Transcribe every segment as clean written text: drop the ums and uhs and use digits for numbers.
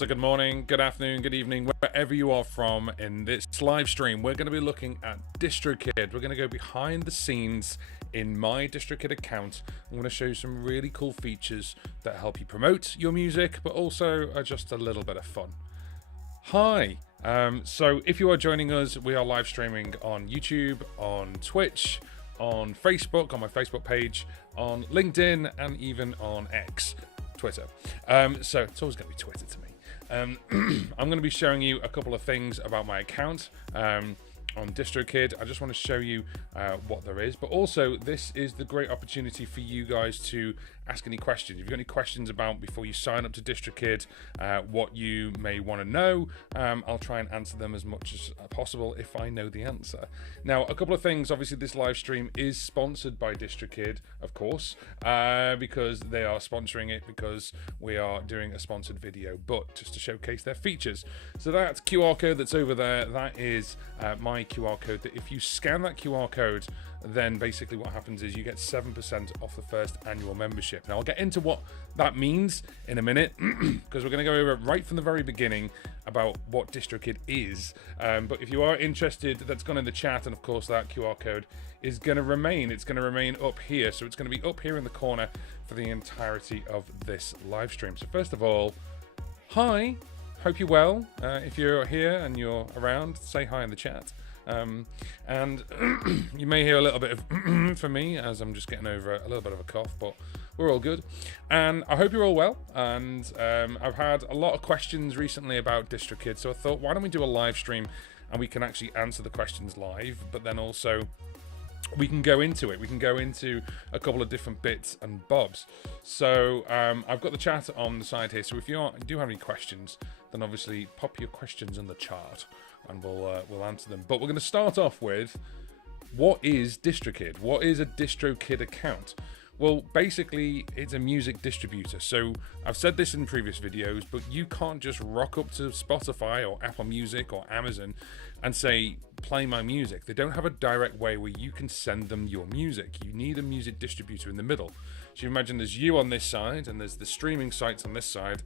So good morning, good afternoon, good evening, wherever you are from in this live stream. We're going to be looking at DistroKid. We're going to go behind the scenes in my DistroKid account. I'm going to show you some really cool features that help you promote your music, but also are just a little bit of fun. Hi. So if you are joining us, we are live streaming on YouTube, on Twitch, on Facebook, on my Facebook page, on LinkedIn, and even on X, Twitter. So it's always going to be Twitter to me. I'm going to be showing you a couple of things about my account on DistroKid. I just want to show you what there is, but also this is the great opportunity for you guys to ask any questions. If you've got any questions about before you sign up to DistroKid, what you may want to know, I'll try and answer them as much as possible if I know the answer. Now, a couple of things. Obviously, this live stream is sponsored by DistroKid, of course, because they are sponsoring it because we are doing a sponsored video, but just to showcase their features. So that QR code that's over there, that is my QR code. That if you scan that QR code, then basically what happens is you get 7% off the first annual membership. Now I'll get into what that means in a minute because we're going to go over right from the very beginning about what DistroKid is. But if you are interested, that's gone in the chat, and of course that QR code is going to remain. It's going to remain up here, so it's going to be up here in the corner for the entirety of this live stream. So first of all, hi, hope you're well. If you're here and you're around, say hi in the chat. And you may hear a little bit of from me as I'm just getting over a little bit of a cough, but we're all good. And I hope you're all well. And I've had a lot of questions recently about DistroKid, so I thought, why don't we do a live stream and we can actually answer the questions live, but then also we can go into it. We can go into a couple of different bits and bobs. So I've got the chat on the side here. So if you do have any questions, then obviously pop your questions in the chat and we'll answer them. But we're going to start off with, what is DistroKid? What is a DistroKid account? Well, basically, it's a music distributor. So I've said this in previous videos, but you can't just rock up to Spotify or Apple Music or Amazon and say, play my music. They don't have a direct way where you can send them your music. You need a music distributor in the middle. So you imagine there's you on this side and there's the streaming sites on this side.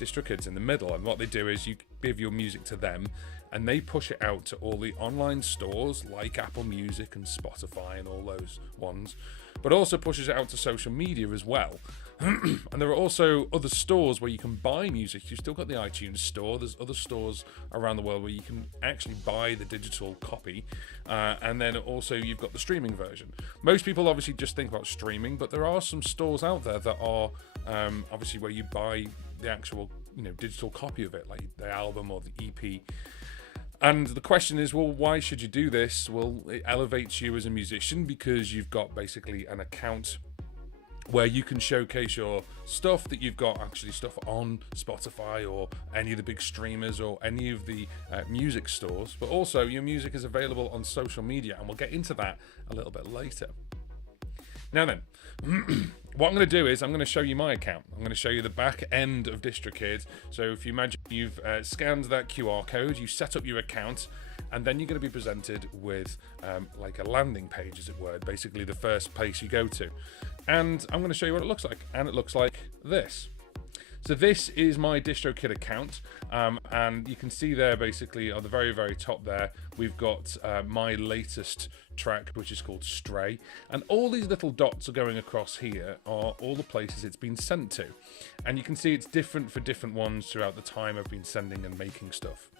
DistroKid's in the middle, and what they do is you give your music to them and they push it out to all the online stores like Apple Music and Spotify and all those ones, but also pushes it out to social media as well. And there are also other stores where you can buy music. You've still got the iTunes store. There's other stores around the world where you can actually buy the digital copy. And then also you've got the streaming version. Most people obviously just think about streaming, but there are some stores out there that are obviously where you buy the actual, digital copy of it, like the album or the EP. And the question is, well, why should you do this? Well, it elevates you as a musician because you've got basically an account where you can showcase your stuff, that you've got actually stuff on Spotify or any of the big streamers or any of the music stores, but also your music is available on social media, and we'll get into that a little bit later. Now then, what I'm going to do is I'm going to show you my account. I'm going to show you the back end of DistroKid. So if you imagine you've scanned that QR code, you set up your account, and then you're going to be presented with like a landing page, as it were, basically the first place you go to. And I'm going to show you what it looks like, and it looks like this. So this is my DistroKid account, and you can see there basically on the very, very top there, we've got my latest track, which is called Stray. And all these little dots are going across here are all the places it's been sent to. And you can see it's different for different ones throughout the time I've been sending and making stuff.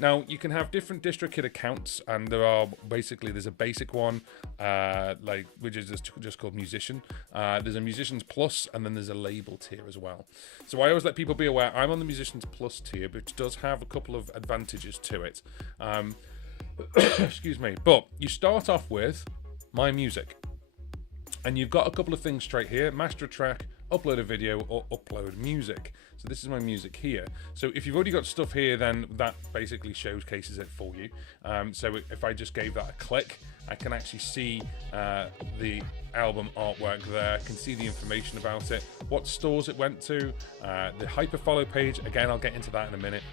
Now, you can have different DistroKid accounts, and there's a basic one, which is just called Musician. There's a Musicians Plus, and then there's a label tier as well. So I always let people be aware, I'm on the Musicians Plus tier, which does have a couple of advantages to it. Excuse me. But you start off with My Music, and you've got a couple of things straight here: master a track, upload a video, or upload music. So this is my music here. So if you've already got stuff here, then that basically showcases it for you. So if I just gave that a click, I can actually see the album artwork there. I can see the information about it, what stores it went to, the hyperfollow page. Again, I'll get into that in a minute.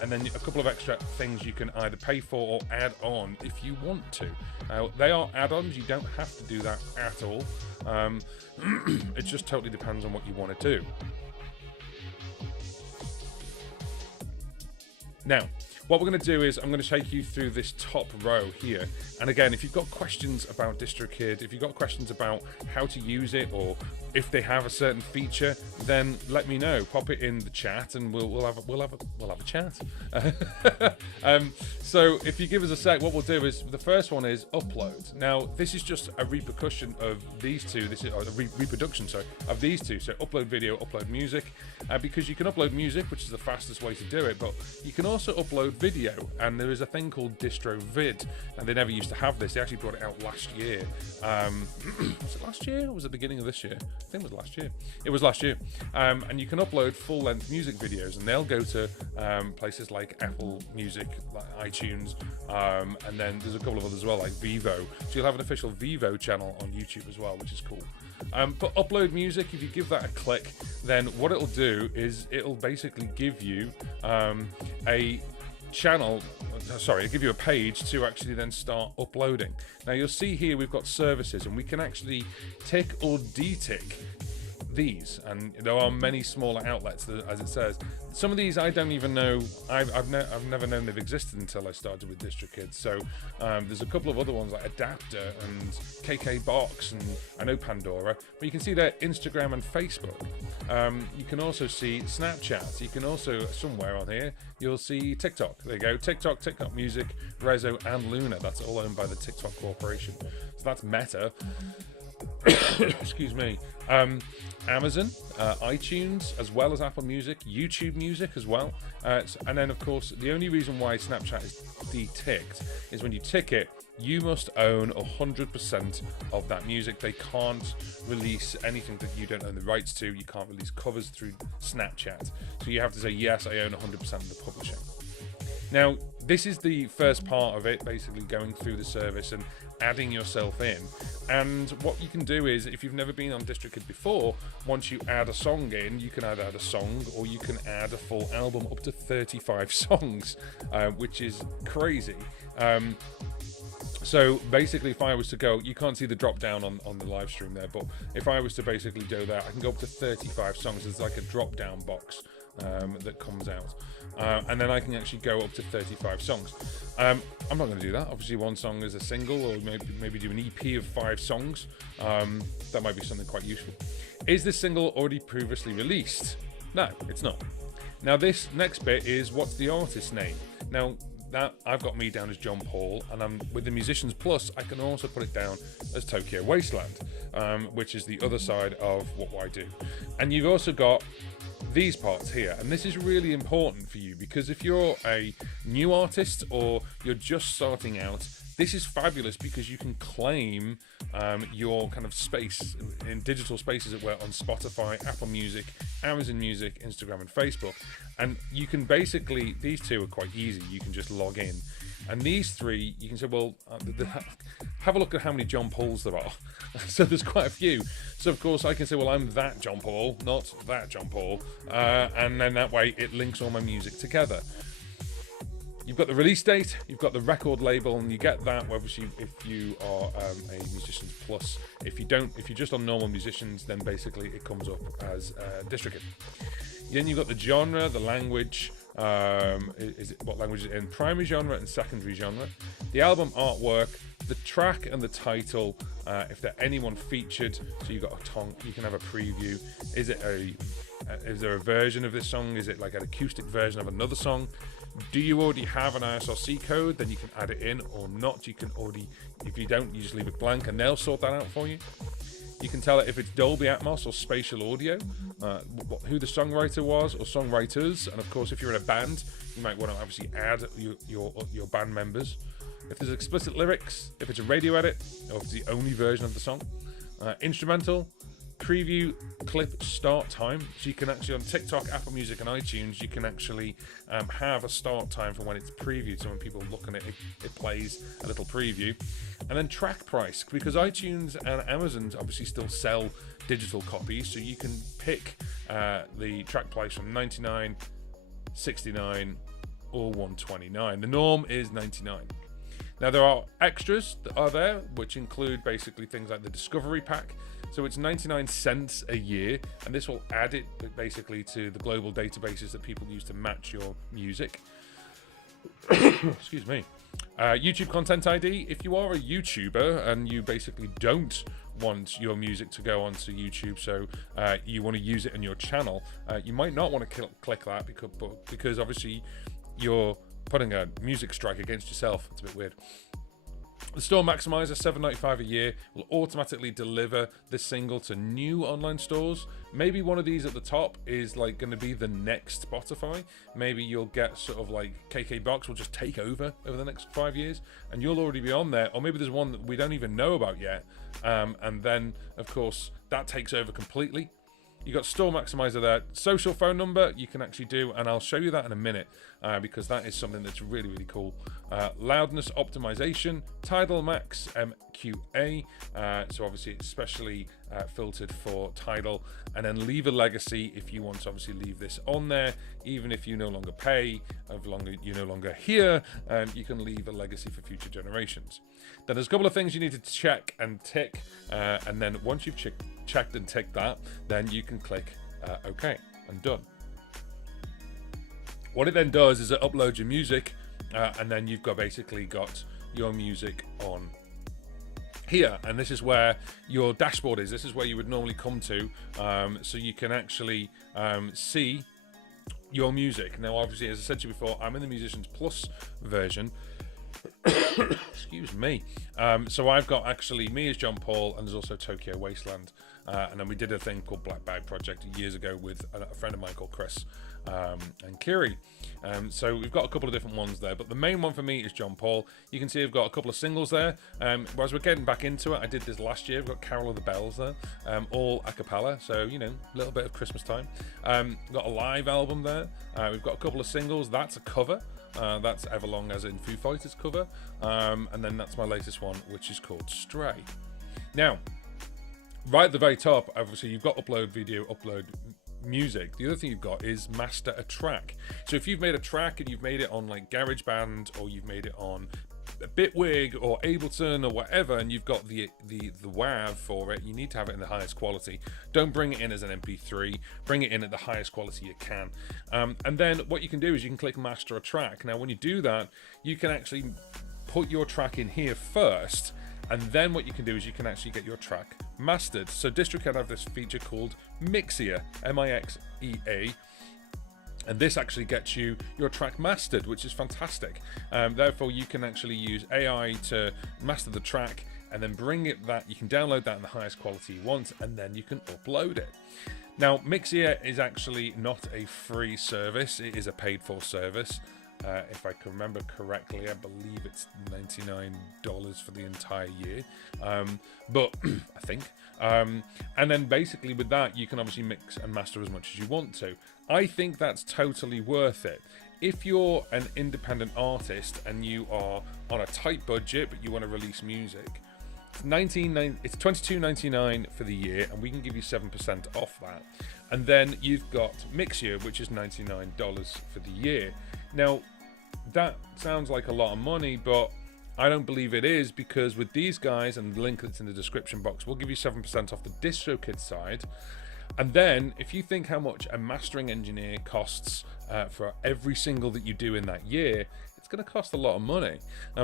And then a couple of extra things you can either pay for or add on if you want to. They are add-ons. You don't have to do that at all. It just totally depends on what you want to do. Now, what we're going to do is I'm going to take you through this top row here. And again, if you've got questions about DistroKid, if you've got questions about how to use it, or if they have a certain feature, then let me know. Pop it in the chat, and we'll have a chat. So if you give us a sec, what we'll do is the first one is upload. Now, this is just a repercussion of these two. This is a reproduction, sorry, of these two. So upload video, upload music, because you can upload music, which is the fastest way to do it, but you can also upload video, and there is a thing called DistroVid, and they never used to have this. They actually brought it out last year. Was it last year or was it the beginning of this year? I think it was last year. It was last year. And you can upload full-length music videos, and they'll go to places like Apple Music, like iTunes, and then there's a couple of others as well, like Vivo. So you'll have an official Vivo channel on YouTube as well, which is cool. But upload music, if you give that a click, then what it'll do is it'll basically give you a channel, sorry, it'll give you a page to actually then start uploading. Now you'll see here we've got services, and we can actually tick or de-tick these, and there are many smaller outlets, as it says. Some of these I don't even know, I've never known they've existed until I started with DistroKid. So there's a couple of other ones like Adapter and KK Box, and I know Pandora, but you can see there Instagram and Facebook. You can also see Snapchat. You can also, somewhere on here, you'll see TikTok. There you go, TikTok Music, Rezo, and Luna. That's all owned by the TikTok Corporation. So that's Meta. Excuse me. Amazon, iTunes, as well as Apple Music, YouTube Music as well, and then of course the only reason why Snapchat is de-ticked is when you tick it, you must own 100% of that music. They can't release anything that you don't own the rights to. You can't release covers through Snapchat, so you have to say yes, I own 100% of the publishing. Now, this is the first part of it, basically going through the service and adding yourself in. And what you can do is, if you've never been on DistroKid before, once you add a song in, you can either add a song or you can add a full album, up to 35 songs, which is crazy. So basically, if I was to go, you can't see the drop down on the live stream there, but if I was to basically do that, I can go up to 35 songs. There's like a drop down box that comes out, and then I can actually go up to 35 songs. I'm not going to do that. Obviously, one song is a single, or maybe do an EP of 5 songs. That might be something quite useful. Is this single already previously released? No, it's not. Now this next bit is, what's the artist's name? Now that I've got me down as John Paul, and I'm with the Musicians Plus, I can also put it down as Tokyo Wasteland, which is the other side of what I do. And you've also got these parts here, and this is really important for you, because if you're a new artist or you're just starting out, this is fabulous, because you can claim your kind of space in digital spaces that were on Spotify, Apple Music, Amazon Music, Instagram, and Facebook. And you can basically, these two are quite easy. You can just log in. And these three, you can say, well, have a look at how many John Pauls there are. So there's quite a few. So of course I can say, well, I'm that John Paul, not that John Paul. And then that way it links all my music together. You've got the release date, you've got the record label, and you get that obviously if you are a Musicians Plus. If you're just on normal Musicians, then basically it comes up as DistroKid. Then you've got the genre, the language, what language is it in, primary genre and secondary genre, the album artwork, the track and the title, if they're anyone featured, so you've got you can have a preview. Is there a version of this song? Is it like an acoustic version of another song? Do you already have an ISRC code? Then you can add it in, or not. You can already, if you don't, you just leave it blank and they'll sort that out for you. You can tell it if it's Dolby Atmos or spatial audio, who the songwriter was or songwriters, and of course if you're in a band, you might want to obviously add your band members. If there's explicit lyrics, if it's a radio edit, or if it's the only version of the song. Instrumental, preview, clip, start time. So you can actually, on TikTok, Apple Music, and iTunes, you can actually have a start time for when it's previewed. So when people look at it, it plays a little preview. And then track price, because iTunes and Amazon obviously still sell digital copies. So you can pick the track price from 99, 69, or 129. The norm is 99. Now there are extras that are there, which include basically things like the Discovery Pack. So it's 99 cents a year, and this will add it basically to the global databases that people use to match your music. Excuse me. YouTube content ID. If you are a YouTuber and you basically don't want your music to go onto YouTube, so you want to use it in your channel, you might not want to click that because obviously you're putting a music strike against yourself. It's a bit weird. The store maximizer, $7.95 a year, will automatically deliver this single to new online stores. Maybe one of these at the top is like going to be the next Spotify. Maybe you'll get sort of like KKBox will just take over the next 5 years, and you'll already be on there. Or maybe there's one that we don't even know about yet, and then of course that takes over completely. You got store maximizer there. Social phone number you can actually do, and I'll show you that in a minute because that is something that's really, really cool. Loudness optimization, Tidal Max MQA. So obviously it's specially filtered for Tidal. And then leave a legacy if you want to obviously leave this on there, even if you no longer pay, you're no longer here, you can leave a legacy for future generations. Then there's a couple of things you need to check and tick, and then once you've checked and ticked that, then you can click OK and done. What it then does is it uploads your music, and then you've basically got your music on here, and this is where your dashboard is. This is where you would normally come to, so you can actually see your music. Now obviously, as I said to you before, I'm in the Musicians Plus version. Excuse me. So I've got actually me as John Paul, and there's also Tokyo Wasteland, and then we did a thing called Black Bag Project years ago with a friend of mine called Chris and Kiri. So we've got a couple of different ones there, but the main one for me is John Paul. You can see I've got a couple of singles there. As we're getting back into it, I did this last year. We've got Carol of the Bells there, all a cappella, so you know, a little bit of Christmas time. We've got a live album there. We've got a couple of singles. That's a cover. That's Everlong, as in Foo Fighters cover, and then that's my latest one, which is called Stray. Now, right at the very top, obviously you've got upload video, upload music. The other thing you've got is master a track. So if you've made a track and you've made it on like GarageBand, or you've made it on Bitwig or Ableton or whatever, and you've got the WAV for it, you need to have it in the highest quality. Don't bring it in as an MP3, bring it in at the highest quality you can. And then what you can do is you can click master a track. Now when you do that, you can actually put your track in here first, and then what you can do is you can actually get your track mastered. So DistroKid have this feature called Mixea, M-I-X-E-A, and this actually gets you your track mastered, which is fantastic. Therefore, you can actually use AI to master the track, and then you can download that in the highest quality you want, and then you can upload it. Now, Mixea is actually not a free service, it is a paid for service. If I can remember correctly, I believe it's $99 for the entire year, but I think. And then basically with that, you can obviously mix and master as much as you want to. I think that's totally worth it. If you're an independent artist and you are on a tight budget, but you want to release music, it's $22.99 for the year, and we can give you 7% off that. And then you've got Mixea, which is $99 for the year. Now, that sounds like a lot of money, but I don't believe it is, because with these guys, and the link that's in the description box, we'll give you 7% off the DistroKid side. And then, if you think how much a mastering engineer costs for every single that you do in that year, it's going to cost a lot of money.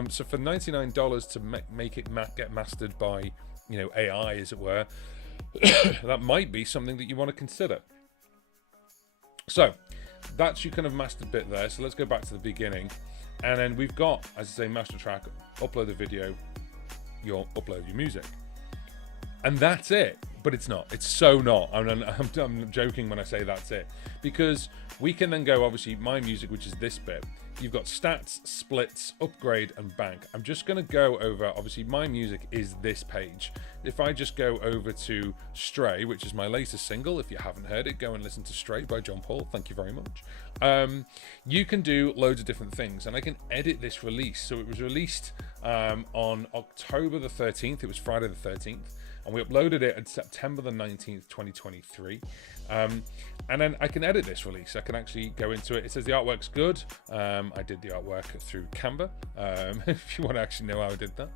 So for $99 to make it get mastered by, you know, AI, as it were, that might be something that you want to consider. So that's your kind of mastered bit there. So let's go back to the beginning, and then we've got, as I say, master track, upload the video, upload your music, and that's it. But it's not. It's so not. I'm joking when I say that's it, because we can then go, obviously, my music, which is this bit. You've got stats, splits, upgrade, and bank. I'm just going to go over, obviously, my music is this page. If I just go over to Stray, which is my latest single, if you haven't heard it, go and listen to Stray by John Paul. Thank you very much. You can do loads of different things, and I can edit this release. So it was released on October the 13th. It was Friday the 13th. And we uploaded it on September the 19th, 2023. And then I can edit this release. I can actually go into it. It says the artwork's good. I did the artwork through Canva, if you want to actually know how I did that.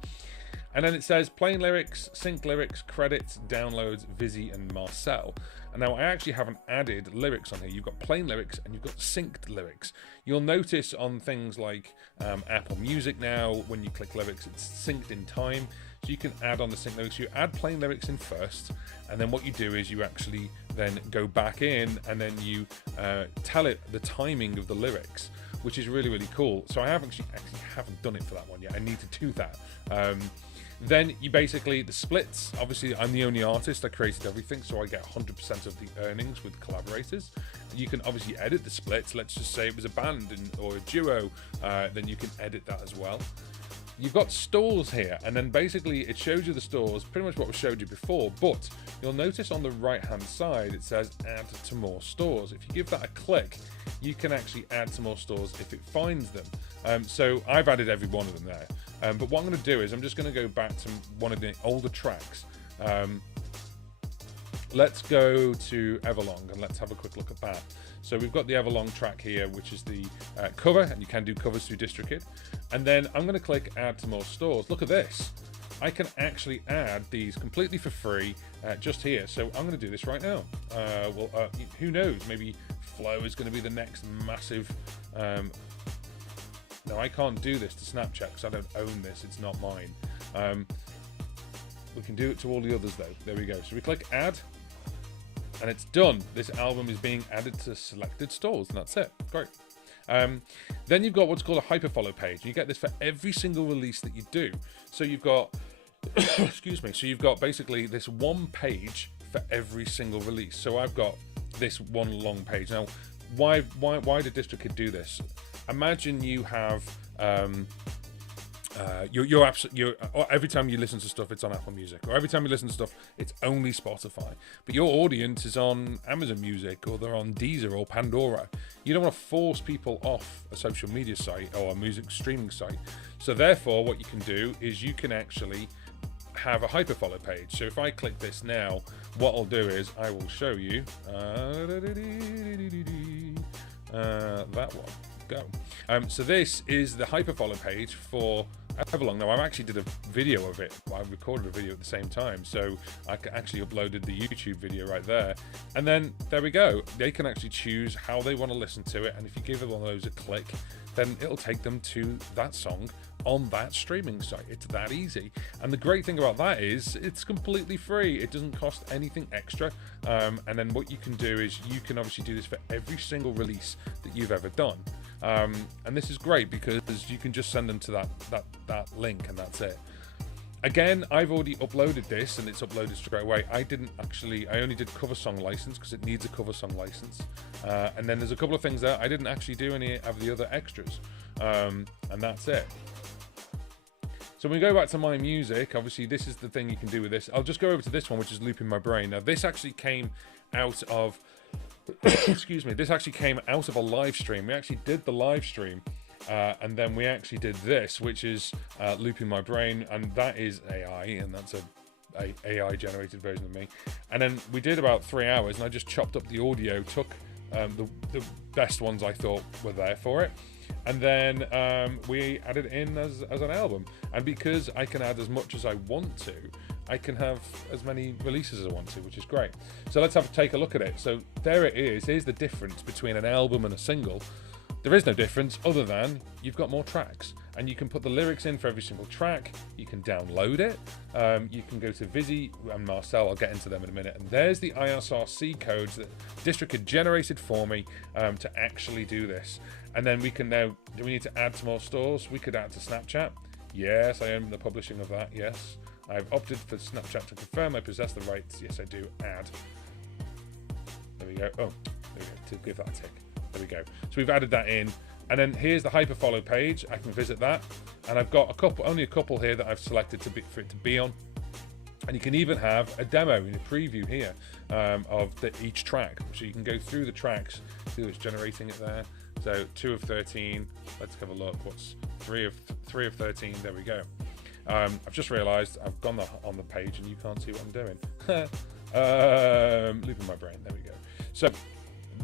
And then it says plain lyrics, sync lyrics, credits, downloads, Vizzy, and Marcel. And now I actually haven't added lyrics on here. You've got plain lyrics and you've got synced lyrics. You'll notice on things like Apple Music now, when you click lyrics, it's synced in time. So you can add on the sync lyrics. You add plain lyrics in first, and then what you do is you actually then go back in and then you tell it the timing of the lyrics, which is really, really cool. So I haven't done it for that one yet. I need to do that. Then you basically, the splits, obviously I'm the only artist, I created everything, so I get 100% of the earnings with collaborators. You can obviously edit the splits. Let's just say it was a band or a duo, then you can edit that as well. You've got stores here, and then basically it shows you the stores, pretty much what we showed you before, but you'll notice on the right hand side it says add to more stores. If you give that a click, you can actually add to more stores if it finds them. So I've added every one of them there. But what I'm going to do is I'm just going to go back to one of the older tracks. Let's go to Everlong and let's have a quick look at that. So we've got the Everlong track here, which is the cover, and you can do covers through DistroKid. And then I'm going to click add to more stores. Look at this. I can actually add these completely for free just here. So I'm going to do this right now. Who knows? Maybe Flow is going to be the next massive... No, I can't do this to Snapchat because I don't own this. It's not mine. We can do it to all the others though. There we go. So we click add, and it's done. This album is being added to selected stores, and that's it. Great. Then you've got what's called a hyperfollow page. You get this for every single release that you do. So you've got, excuse me. So you've got basically this one page for every single release. So I've got this one long page. Now, why did DistroKid do this? Imagine you have every time you listen to stuff, it's on Apple Music, or every time you listen to stuff, it's only Spotify. But your audience is on Amazon Music, or they're on Deezer or Pandora. You don't want to force people off a social media site or a music streaming site. So therefore, what you can do is you can actually have a hyperfollow page. So if I click this now, what I'll do is I will show you that one. Go. So this is the hyperfollow page for Everlong. Now I actually did a video of it. I recorded a video at the same time, so I actually uploaded the YouTube video right there. And then there we go. They can actually choose how they want to listen to it, and if you give one of those a click, then it'll take them to that song on that streaming site. It's that easy. And the great thing about that is it's completely free. It doesn't cost anything extra. And then what you can do is you can obviously do this for every single release that you've ever done. And this is great because you can just send them to that link, and that's it. Again, I've already uploaded this and it's uploaded straight away. I only did cover song license because it needs a cover song license. And then there's a couple of things there. I didn't actually do any of the other extras. And that's it. So when we go back to my music, obviously this is the thing you can do with this. I'll just go over to this one, which is Looping My Brain. Now this actually came out of, excuse me, this actually came out of a live stream. We actually did the live stream, and then we actually did this, which is Looping My Brain, and that is AI, and that's a AI generated version of me. And then we did about 3 hours, and I just chopped up the audio, took the best ones I thought were there for it, and then we added it in as an album. And because I can add as much as I want to, I can have as many releases as I want to, which is great. So let's take a look at it. So there it is. Here's the difference between an album and a single. There is no difference other than you've got more tracks, and you can put the lyrics in for every single track. You can download it. You can go to Vizzy and Marcel. I'll get into them in a minute. And there's the ISRC codes that DistroKid generated for me to actually do this. And then we can now, do we need to add to more stores? We could add to Snapchat. Yes, I own the publishing of that. Yes. I've opted for Snapchat to confirm I possess the rights. Yes, I do. Add. There we go. Oh, there we go. To give that a tick. There we go. So we've added that in. And then here's the hyperfollow page. I can visit that. And I've got only a couple here that I've selected for it to be on. And you can even have a demo in a preview here of each track. So you can go through the tracks, see what's generating it there. So 2 of 13. Let's have a look. What's 3 of 13? There we go. I've just realised I've gone on the page and you can't see what I'm doing. Looping My Brain. There we go. So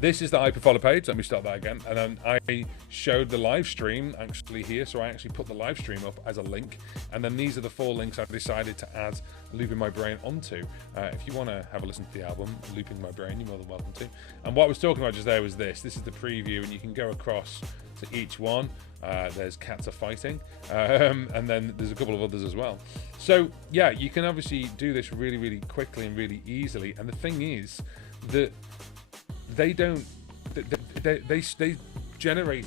this is the hyperfollow page. Let me start that again. And then I showed the live stream actually here. So I actually put the live stream up as a link. And then these are the 4 links I've decided to add Looping My Brain onto. If you want to have a listen to the album, Looping My Brain, you're more than welcome to. And what I was talking about just there was this. This is the preview, and you can go across to each one. There's Cats Are Fighting, and then there's a couple of others as well. So yeah, you can obviously do this really, really quickly and really easily. And the thing is that they don't, they generate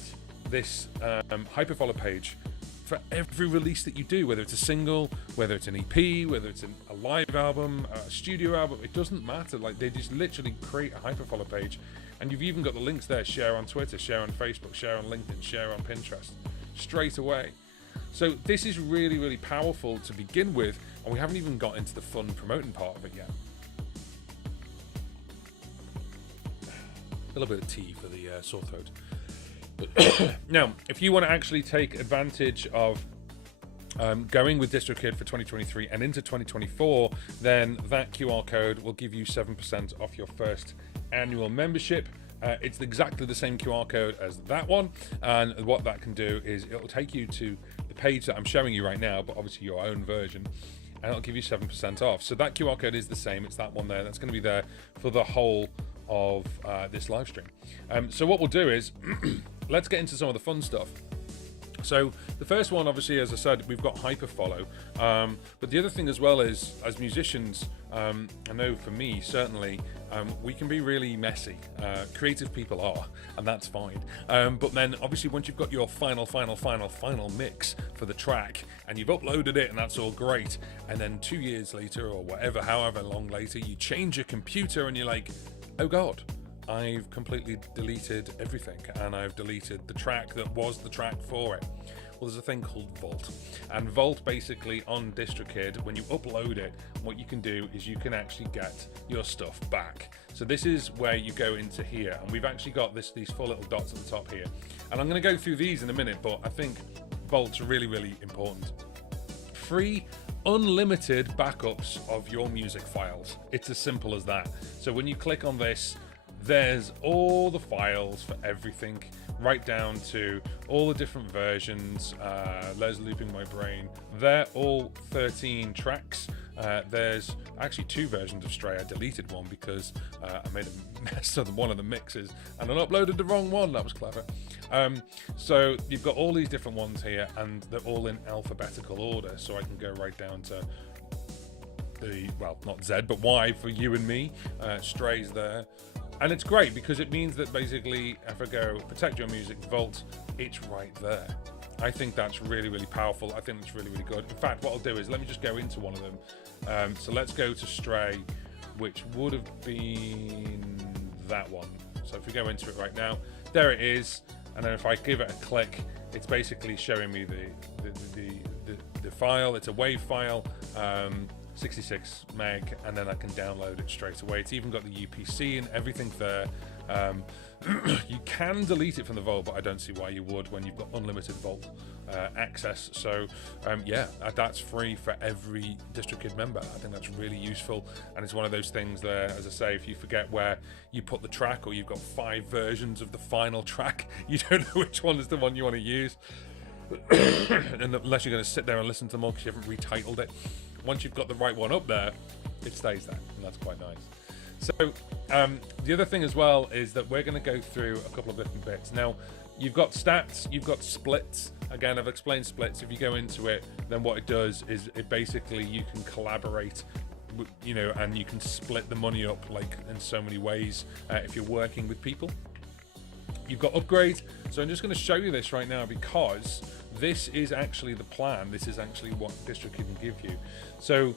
this hyperfollow page for every release that you do, whether it's a single, whether it's an EP, whether it's a live album, a studio album, it doesn't matter. Like, they just literally create a hyperfollow page. And you've even got the links there: share on Twitter, share on Facebook, share on LinkedIn, share on Pinterest, straight away. So this is really, really powerful to begin with, and we haven't even got into the fun promoting part of it yet. A little bit of tea for the sore throat. Now, if you want to actually take advantage of going with DistroKid for 2023 and into 2024, then that QR code will give you 7% off your first annual membership. It's exactly the same QR code as that one, and what that can do is it'll take you to the page that I'm showing you right now, but obviously your own version, and it'll give you 7% off. So that QR code is the same. It's that one there. That's going to be there for the whole of this live stream. So what we'll do is let's get into some of the fun stuff. So the first one, obviously, as I said, we've got hyperfollow. But the other thing as well is, as musicians, I know for me, certainly, we can be really messy. Creative people are, and that's fine. But then, obviously, once you've got your final mix for the track, and you've uploaded it, and that's all great, and then 2 years later, or whatever, however long later, you change your computer, and you're like, oh God, I've completely deleted everything, and I've deleted the track that was the track for it. Well, there's a thing called Vault, and Vault basically on DistroKid, when you upload it, what you can do is you can actually get your stuff back. So this is where you go into here, and we've actually got these 4 little dots at the top here, and I'm going to go through these in a minute, but I think Vault's really, really important. Free unlimited backups of your music files. It's as simple as that. So when you click on this, there's all the files for everything, right down to all the different versions. There's Looping My Brain. They're all 13 tracks. There's actually 2 versions of Stray. I deleted one because I made a mess of one of the mixes and I uploaded the wrong one. That was clever. So you've got all these different ones here, and they're all in alphabetical order. So I can go right down to the, well, not Z, but Y for you and me. Stray's there. And it's great because it means that basically if I go protect your music, Vault, it's right there. I think that's really, really powerful. I think it's really, really good. In fact, what I'll do is let me just go into one of them. So let's go to Stray, which would have been that one. So if we go into it right now, there it is. And then if I give it a click, it's basically showing me the file. It's a WAV file. 66 meg, and then I can download it straight away. It's even got the UPC and everything there. You can delete it from the Vault, but I don't see why you would when you've got unlimited Vault access. So yeah, that's free for every DistroKid member. I think that's really useful, and it's one of those things there, as I say, if you forget where you put the track, or you've got 5 versions of the final track, you don't know which one is the one you want to use. And unless you're going to sit there and listen to them all because you haven't retitled it. Once you've got the right one up there, it stays there, and that's quite nice. So the other thing as well is that we're going to go through a couple of different bits. Now, you've got stats, you've got splits. Again, I've explained splits. If you go into it, then what it does is it basically, you can collaborate, you know, and you can split the money up like in so many ways if you're working with people. You've got upgrades. So I'm just going to show you this right now because this is actually the plan. This is actually what DistroKid can give you. So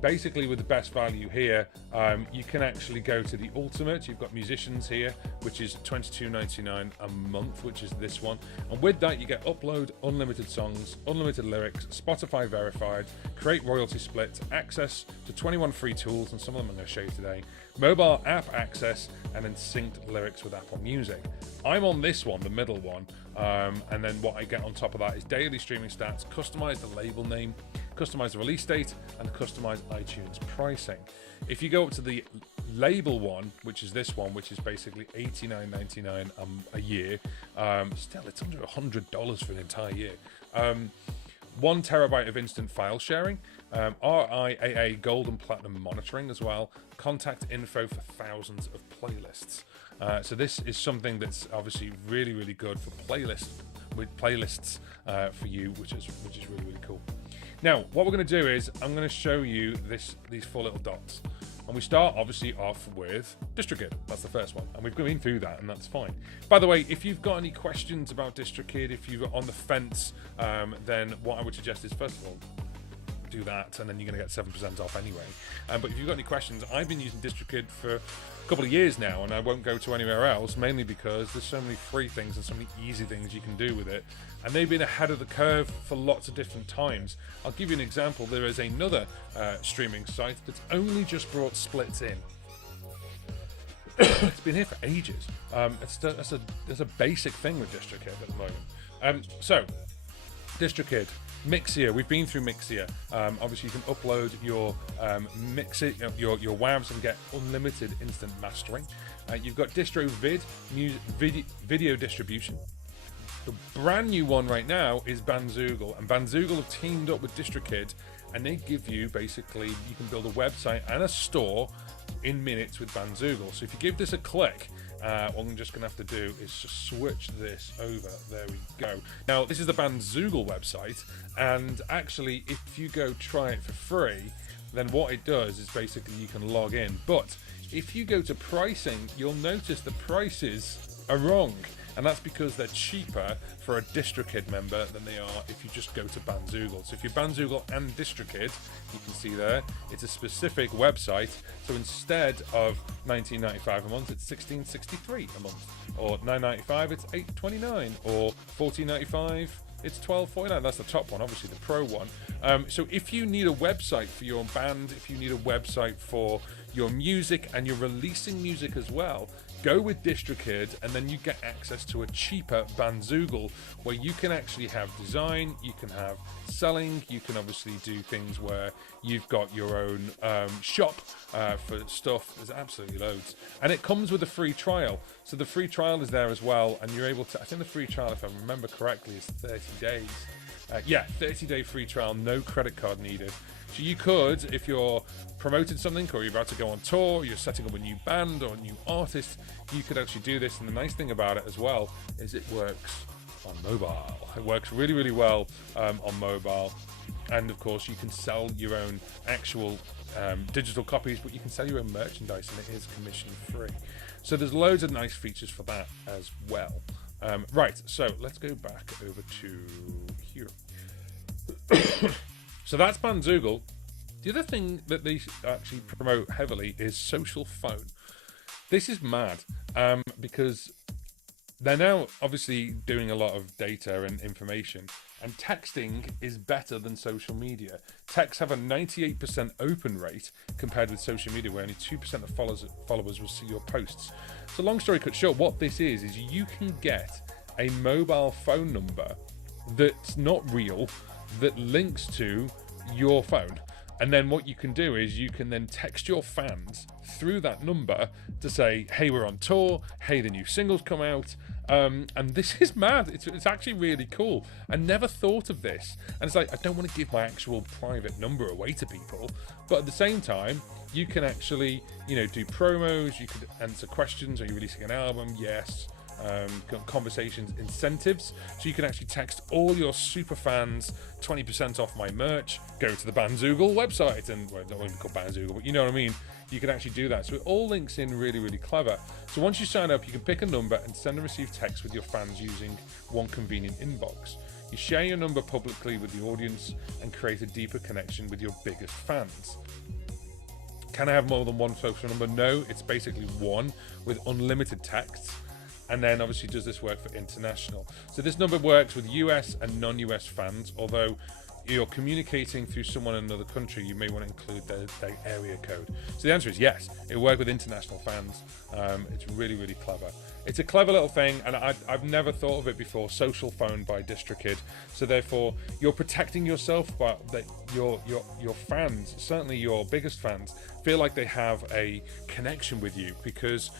basically with the best value here, you can actually go to the ultimate. You've got musicians here, which is $22.99 a month, which is this one. And with that, you get upload unlimited songs, unlimited lyrics, Spotify verified, create royalty splits, access to 21 free tools, and some of them I'm going to show you today, mobile app access, and then synced lyrics with Apple Music. I'm on this one, the middle one, and then what I get on top of that is daily streaming stats, customize the label name, customize the release date, and customize iTunes pricing. If you go up to the label one, which is this one, which is basically $89.99 a year. Still, it's under $100 for an entire year. 1 terabyte of instant file sharing, RIAA gold and platinum monitoring as well, contact info for thousands of playlists. So this is something that's obviously really, really good for playlists for you, which is really, really cool. Now, what we're going to do is I'm going to show you these 4 little dots. And we start obviously off with DistroKid. That's the first one. And we've been through that, and that's fine. By the way, if you've got any questions about DistroKid, if you're on the fence, then what I would suggest is, first of all, do that, and then you're going to get 7% off anyway. But if you've got any questions, I've been using DistroKid for a couple of years now, and I won't go to anywhere else, mainly because there's so many free things and so many easy things you can do with it. And they've been ahead of the curve for lots of different times. I'll give you an example. There is another streaming site that's only just brought splits in. It's been here for ages. It's a basic thing with DistroKid at the moment. So, DistroKid. Mixia, we've been through Mixia. Obviously, you can upload your your WAVs and get unlimited instant mastering. You've got DistroVid, video distribution. The brand new one right now is Bandzoogle, and Bandzoogle have teamed up with DistroKid, and they give you basically, you can build a website and a store in minutes with Bandzoogle. So if you give this a click, what I'm just going to have to do is just switch this over. There we go. Now, this is the Bandzoogle website, and actually, if you go try it for free, then what it does is basically you can log in. But if you go to pricing, you'll notice the prices are wrong. And that's because they're cheaper for a DistroKid member than they are if you just go to Bandzoogle. So if you're Bandzoogle and DistroKid, you can see there, it's a specific website. So instead of $19.95 a month, it's $16.63 a month. Or $9.95, it's $8.29. Or $14.95, it's $12.49. That's the top one, obviously the pro one. So if you need a website for your band, if you need a website for your music, and you're releasing music as well, go with DistroKid, and then you get access to a cheaper Bandzoogle where you can actually have design, you can have selling, you can obviously do things where you've got your own shop for stuff. There's absolutely loads. And it comes with a free trial. So the free trial is there as well, and you're able to, I think the free trial, if I remember correctly, is 30 days. 30-day free trial, no credit card needed. So you could, if you're promoting something or you're about to go on tour, you're setting up a new band or a new artist, you could actually do this. And the nice thing about it as well is it works on mobile. It works really, really well on mobile. And of course, you can sell your own actual digital copies, but you can sell your own merchandise, and it is commission free. So there's loads of nice features for that as well. Right, so let's go back over to here. So that's Bandzoogle. The other thing that they actually promote heavily is Social Phone. This is mad because they're now obviously doing a lot of data and information, and texting is better than social media. Texts have a 98% open rate compared with social media, where only 2% of followers will see your posts. So long story cut short, what this is you can get a mobile phone number that's not real, that links to your phone. And then what you can do is you can then text your fans through that number to say, hey, we're on tour, hey, the new single's come out. And this is mad. It's actually really cool. I never thought of this. And it's like, I don't want to give my actual private number away to people. But at the same time, you can actually, do promos, you could answer questions. Are you releasing an album? Yes. Conversations, incentives, so you can actually text all your super fans 20% off my merch. Go to the Bandzoogle website, and well, don't want to be called Bandzoogle, but you know what I mean. You can actually do that. So it all links in really, really clever. So once you sign up, you can pick a number and send and receive text with your fans using one convenient inbox. You share your number publicly with the audience and create a deeper connection with your biggest fans. Can I have more than one social number? No, it's basically one with unlimited texts. And then obviously does this work for international? So this number works with US and non-US fans, although you're communicating through someone in another country, you may want to include their area code. So the answer is yes. It'll work with international fans. It's really, really clever. It's a clever little thing, and I've never thought of it before. Social phone by DistroKid. So therefore, you're protecting yourself, but that your fans, certainly your biggest fans, feel like they have a connection with you because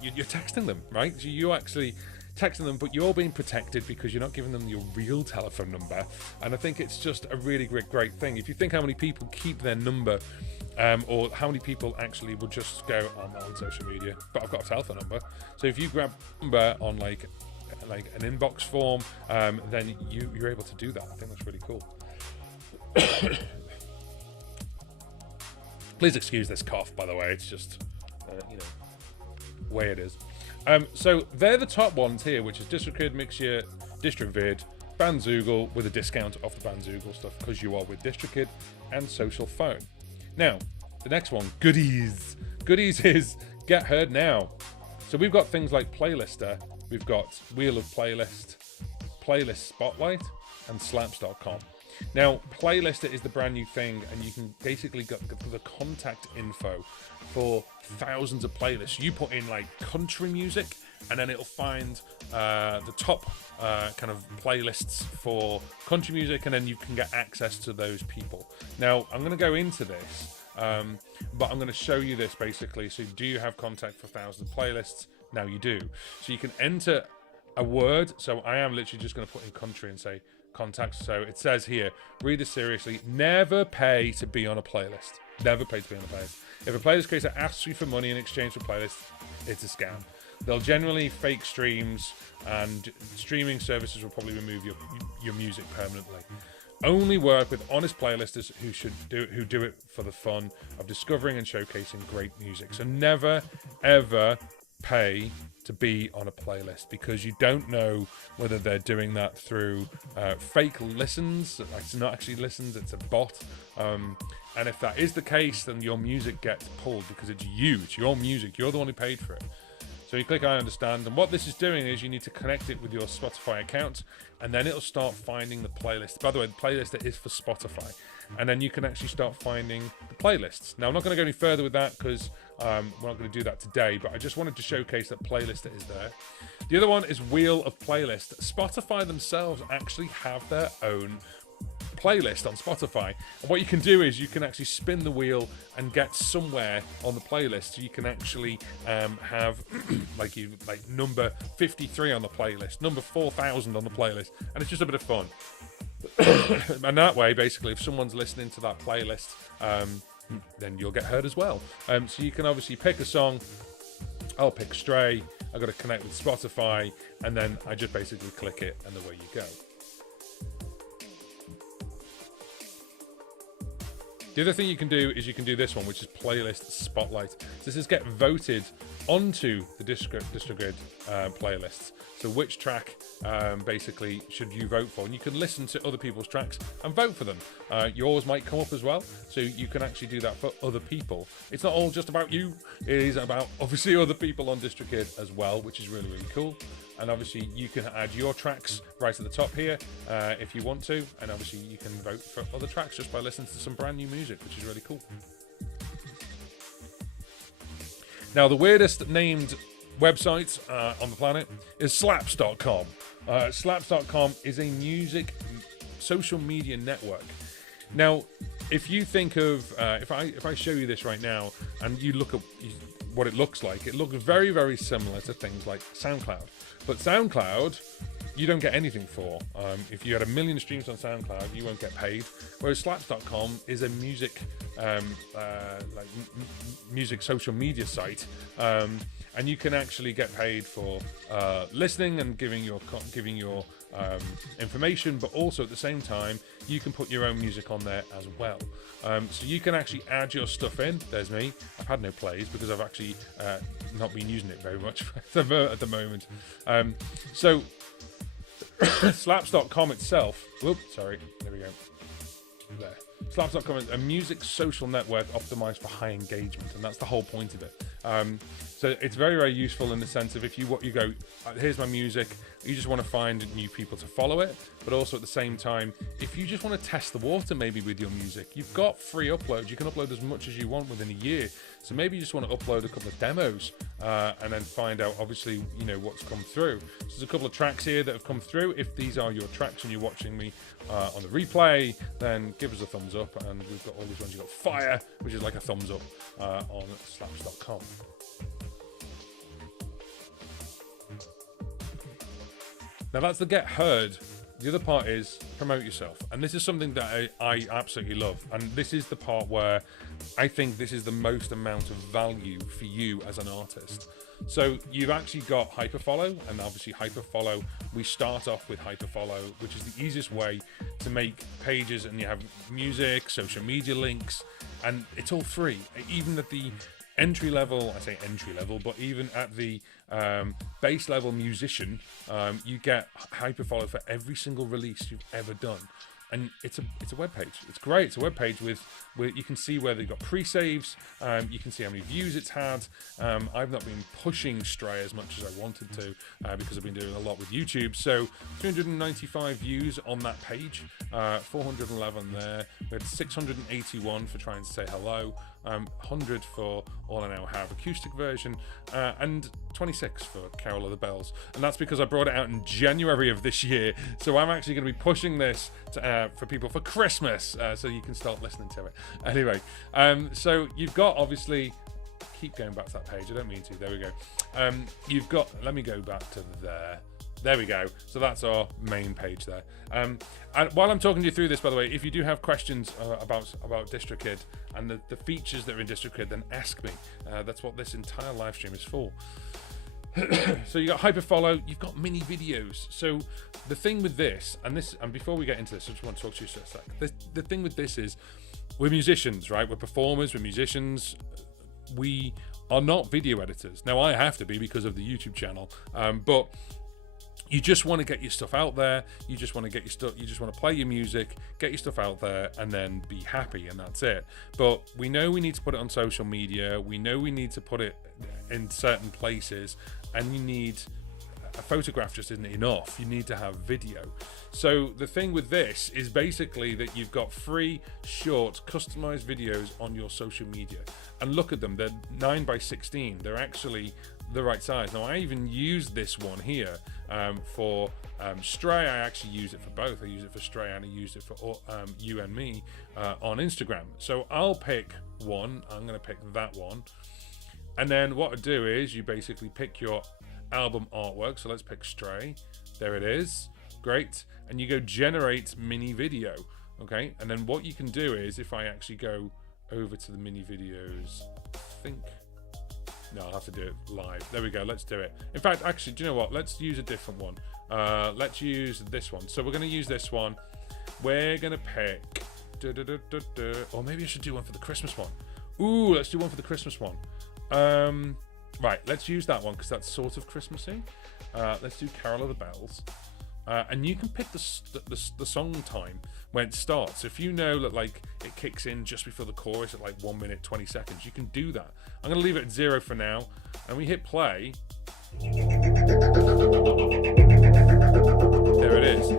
you're texting them, right? So you actually texting them, but you're being protected because you're not giving them your real telephone number. And I think it's just a really great thing. If you think how many people keep their number, or how many people actually would just go, I'm not on social media, but I've got a telephone number. So if you grab a number on like an inbox form, then you're able to do that. I think that's really cool. Please excuse this cough, by the way. It's just, the way it is. So they're the top ones here, which is DistroKid, Mixer, DistroVid, Bandzoogle, with a discount off the Bandzoogle stuff because you are with DistroKid, and Social Phone. Now, the next one, Goodies. Goodies is Get Heard Now. So we've got things like Playlister, we've got Wheel of Playlist, Playlist Spotlight, and Slaps.com. Now, Playlister is the brand new thing, and you can basically get the contact info for thousands of playlists. You put in like country music, and then it'll find the top kind of playlists for country music, and then you can get access to those people. Now, I'm going to go into this, but I'm going to show you this basically. So do you have contact for thousands of playlists? Now you do. So you can enter a word. So I am literally just going to put in country and say contacts. So it says here, read this seriously, never pay to be on a playlist. Never pay to be on a playlist. If a playlist creator asks you for money in exchange for playlists, it's a scam. They'll generally fake streams, and streaming services will probably remove your music permanently. Only work with honest playlisters who do it for the fun of discovering and showcasing great music. So never ever pay to be on a playlist, because you don't know whether they're doing that through fake listens. It's not actually listens, it's a bot. And if that is the case, then your music gets pulled because it's you. It's your music. You're the one who paid for it. So you click I understand, and what this is doing is you need to connect it with your Spotify account, and then it'll start finding the playlist. By the way, the playlist is for Spotify, and then you can actually start finding the playlists. Now, I'm not going to go any further with that because we're not going to do that today, but I just wanted to showcase that Playlister is there. The other one is Wheel of Playlist. Spotify themselves actually have their own playlist on Spotify, and what you can do is you can actually spin the wheel and get somewhere on the playlist. So you can actually have like number 53 on the playlist, number 4,000 on the playlist, and it's just a bit of fun. And that way, basically, if someone's listening to that playlist, then you'll get heard as well. So you can obviously pick a song. I'll pick Stray. I've got to connect with Spotify, and then I just basically click it, and away you go. The other thing you can do is you can do this one, which is Playlist Spotlight. So this is get voted onto the DistroKid playlists. So which track basically should you vote for? And you can listen to other people's tracks and vote for them. Yours might come up as well, so you can actually do that for other people. It's not all just about you. It is about obviously other people on DistroKid as well, which is really, really cool. And obviously you can add your tracks right at the top here if you want to, and obviously you can vote for other tracks just by listening to some brand new music, which is really cool. Now, the weirdest named website on the planet is Slaps.com. Slaps.com is a music social media network. Now, if you think of if I show you this right now and you look at what it looks like, it looks very, very similar to things like SoundCloud. But SoundCloud, you don't get anything for. If you had 1 million streams on SoundCloud, you won't get paid. Whereas Slaps.com is a music music social media site, and you can actually get paid for listening and giving your information, but also at the same time you can put your own music on there as well. So you can actually add your stuff in. There's me. I've had no plays because I've actually not been using it very much at the moment. So Slaps.com itself, whoop, sorry, there we go. There. Slaps.com is a music social network optimized for high engagement, and that's the whole point of it. So it's very, very useful in the sense of if you go, here's my music, you just want to find new people to follow it, but also at the same time, if you just want to test the water maybe with your music, you've got free uploads. You can upload as much as you want within a year. So maybe you just want to upload a couple of demos and then find out, obviously, you know, what's come through. So there's a couple of tracks here that have come through. If these are your tracks and you're watching me on the replay, then give us a thumbs up. And we've got all these ones. You've got Fire, which is like a thumbs up on slaps.com. Now that's the get heard. The other part is promote yourself. And this is something that I absolutely love. And this is the part where I think this is the most amount of value for you as an artist. So you've actually got hyperfollow, and obviously hyperfollow, we start off with hyperfollow, which is the easiest way to make pages, and you have music, social media links, and it's all free. Even at the entry level, I say entry level, but even at the base level musician, you get hyperfollow for every single release you've ever done. And it's a web page. It's great. It's a web page where you can see where they've got pre-saves. You can see how many views it's had. I've not been pushing Stray as much as I wanted to because I've been doing a lot with YouTube. So 295 views on that page, 411 there. We had 681 for trying to say hello, 100 for All I Now Have acoustic version, and 26 for Carol of the Bells. And that's because I brought it out in January of this year. So I'm actually going to be pushing this for people for Christmas, so you can start listening to it. Anyway, so you've got, obviously, keep going back to that page. I don't mean to. There we go. You've got, let me go back to there. There we go. So that's our main page there. And while I'm talking you through this, by the way, if you do have questions about DistroKid and the features that are in DistroKid, then ask me. That's what this entire live stream is for. So you got hyperfollow, you've got mini videos. So the thing with this, and before we get into this, I just want to talk to you for a sec. The thing with this is, we're musicians, right? We're performers, we're musicians. We are not video editors. Now I have to be because of the YouTube channel, but you just want to get your stuff out there. You just want to get your stuff. You just want to play your music, get your stuff out there, and then be happy, and that's it. But we know we need to put it on social media. We know we need to put it in certain places, and you need a photograph just isn't enough. You need to have video. So the thing with this is basically that you've got free, short, customized videos on your social media, and look at them. They're 9:16. They're actually the right size. Now I even use this one here for Stray. I actually use it for both. I use it for Stray and I use it for You and Me on Instagram. So I'll pick one. I'm going to pick that one, and then what I do is you basically pick your album artwork. So let's pick Stray. There it is. Great. And you go generate mini video. Okay, and then what you can do is, if I actually go over to the mini videos, no, I'll have to do it live. There we go. Let's do it. In fact, actually, do you know what? Let's use a different one. Let's use this one. So we're going to use this one. We're going to pick... Or maybe I should do one for the Christmas one. Ooh, let's do one for the Christmas one. Right, let's use that one because that's sort of Christmassy. Let's do Carol of the Bells. And you can pick the song time when it starts. If you know that like it kicks in just before the chorus at like 1 minute 20 seconds, you can do that. I'm going to leave it at 0 for now, and we hit play. There it is.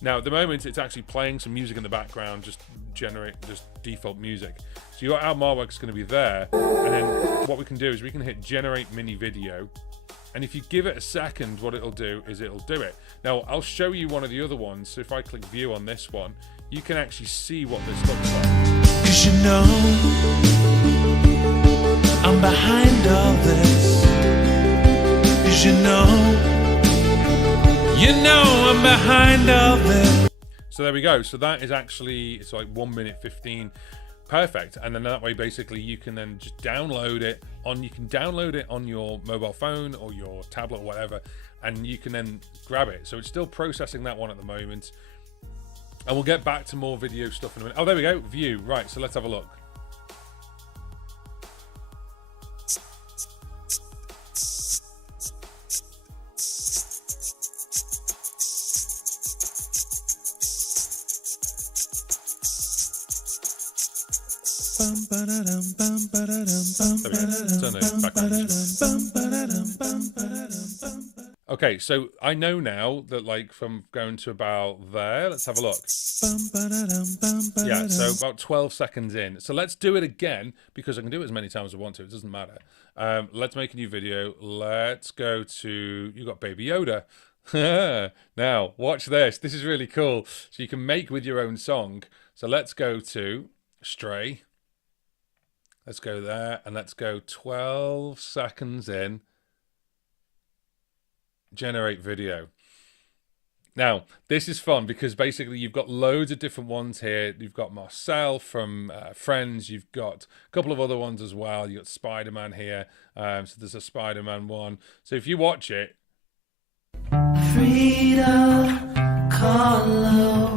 Now at the moment it's actually playing some music in the background, just default music. So your album artwork is going to be there, and then what we can do is we can hit generate mini video. And if you give it a second, what it'll do is it'll do it. Now, I'll show you one of the other ones. So if I click view on this one, you can actually see what this looks like. 'Cause you know, I'm behind all this. 'Cause you know, I'm behind all this. So there we go. So that is actually, it's like 1 minute 15. Perfect. And then that way basically you can then just download it on your mobile phone or your tablet or whatever, and you can then grab it. So it's still processing that one at the moment, and we'll get back to more video stuff in a minute. Oh, there we go, view. Right, so let's have a look. Turn the back on. Okay, so I know now that, like, from going to about there, let's have a look. Yeah, so about 12 seconds in. So let's do it again, because I can do it as many times as I want to. It doesn't matter. Let's make a new video. Let's go to, you got Baby Yoda. Now, watch this. This is really cool. So you can make with your own song. So let's go to Stray. Let's go there, and let's go 12 seconds in. Generate video. Now, this is fun because basically you've got loads of different ones here. You've got Marcel from Friends. You've got a couple of other ones as well. You've got Spider-Man here. So there's a Spider-Man one. So if you watch it. Frida Kahlo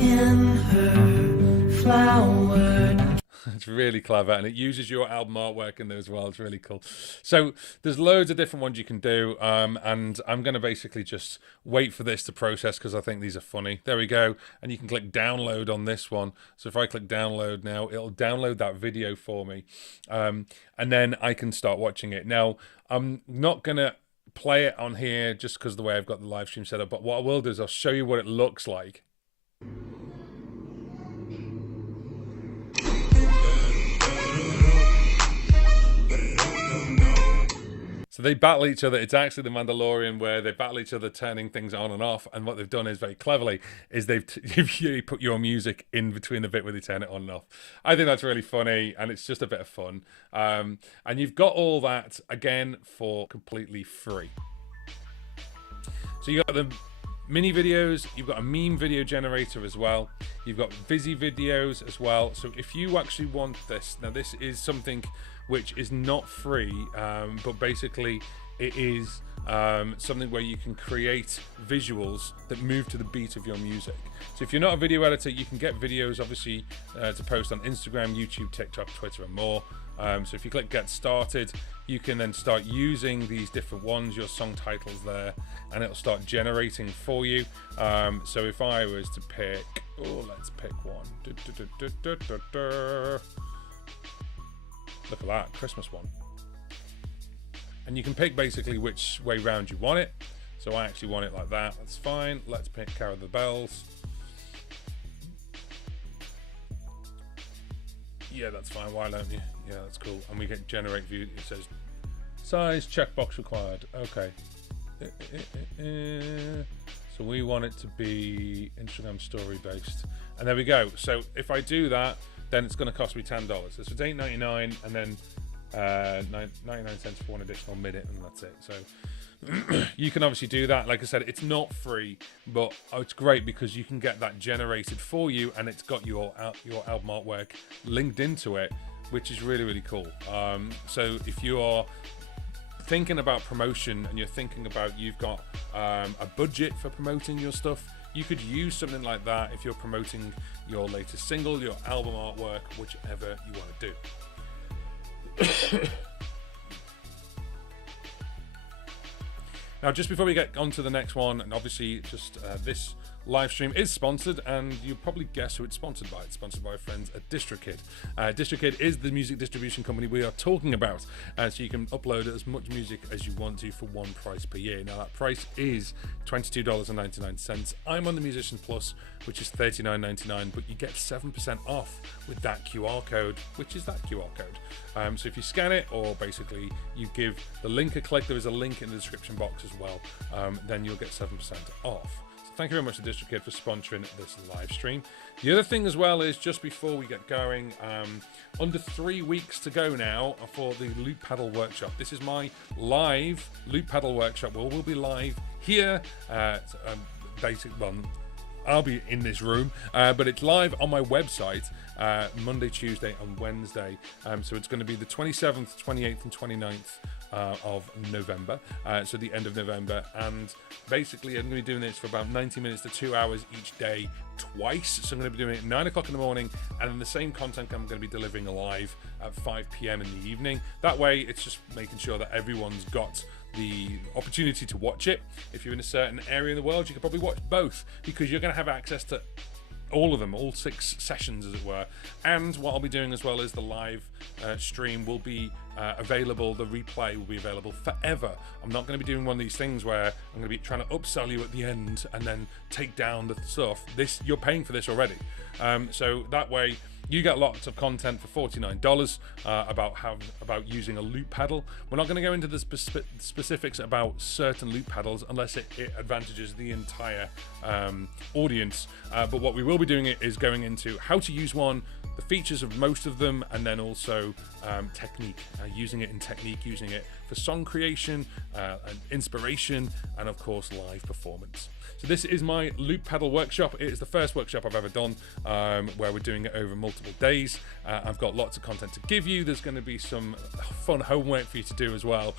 in her flower. It's really clever, and it uses your album artwork in there as well. It's really cool. So there's loads of different ones you can do, and I'm going to basically just wait for this to process because I think these are funny. There we go, and you can click download on this one. So if I click download now, it'll download that video for me, and then I can start watching it. Now, I'm not going to play it on here just because of the way I've got the live stream set up, but what I will do is I'll show you what it looks like. So they battle each other. It's actually the Mandalorian where they battle each other, turning things on and off. And what they've done is very cleverly is you've put your music in between the bit where they turn it on and off. I think that's really funny, and it's just a bit of fun. And you've got all that again for completely free. So you got the mini videos, you've got a meme video generator as well, you've got Visi videos as well. So if you actually want this, now this is something which is not free, but basically it is something where you can create visuals that move to the beat of your music. So if you're not a video editor, you can get videos obviously to post on Instagram, YouTube, TikTok, Twitter and more. So if you click get started, you can then start using these different ones, your song titles there, and it'll start generating for you. So if I was to pick, let's pick one. Look at that, Christmas one. And you can pick basically which way round you want it. So I actually want it like that, that's fine. Let's pick Carol the Bells. Yeah, that's fine, why don't you? Yeah, that's cool. And we get generate view, it says size, checkbox required. Okay. So we want it to be Instagram story based. And there we go. So if I do that, then it's going to cost me $10. So it's $8.99 and then 99 cents for one additional minute, and that's it. So you can obviously do that. Like I said, it's not free, but it's great because you can get that generated for you, and it's got your album artwork linked into it, which is really, really cool. So if you are thinking about promotion and you're thinking about you've got a budget for promoting your stuff, you could use something like that if you're promoting your latest single, your album artwork, whichever you want to do. Now, just before we get on to the next one, and obviously just this live stream is sponsored, and you probably guess who it's sponsored by. It's sponsored by our friends at DistroKid. DistroKid is the music distribution company we are talking about, so you can upload as much music as you want to for one price per year. Now that price is $22.99. I'm on the Musician Plus, which is $39.99, but you get 7% off with that QR code, which is that QR code. So if you scan it, or basically you give the link a click, there is a link in the description box as well, then you'll get 7% off. Thank you very much to DistroKid for sponsoring this live stream. The other thing as well is, just before we get going, under 3 weeks to go now for the Loop Pedal Workshop. This is my live Loop Pedal Workshop. We'll be live here. I'll be in this room, but it's live on my website Monday, Tuesday and Wednesday. So it's going to be the 27th, 28th and 29th of November, so the end of November, and basically I'm going to be doing this for about 90 minutes to 2 hours each day, twice. So I'm going to be doing it at 9 o'clock in the morning, and then the same content I'm going to be delivering live at 5 p.m. in the evening. That way it's just making sure that everyone's got the opportunity to watch it. If you're in a certain area in the world, you can probably watch both, because you're going to have access to all of them, all 6 sessions as it were. And what I'll be doing as well is the live stream will be available, the replay will be available forever. I'm not going to be doing one of these things where I'm going to be trying to upsell you at the end and then take down the stuff. You're paying for this already, so that way you get lots of content for $49 about using a loop pedal. We're not going to go into the specifics about certain loop pedals unless it advantages the entire audience. But what we will be doing is going into how to use one, the features of most of them, and then also technique, using it in technique, using it for song creation, and inspiration, and of course live performance. So this is my loop pedal workshop. It is the first workshop I've ever done where we're doing it over multiple days. I've got lots of content to give you. There's going to be some fun homework for you to do as well.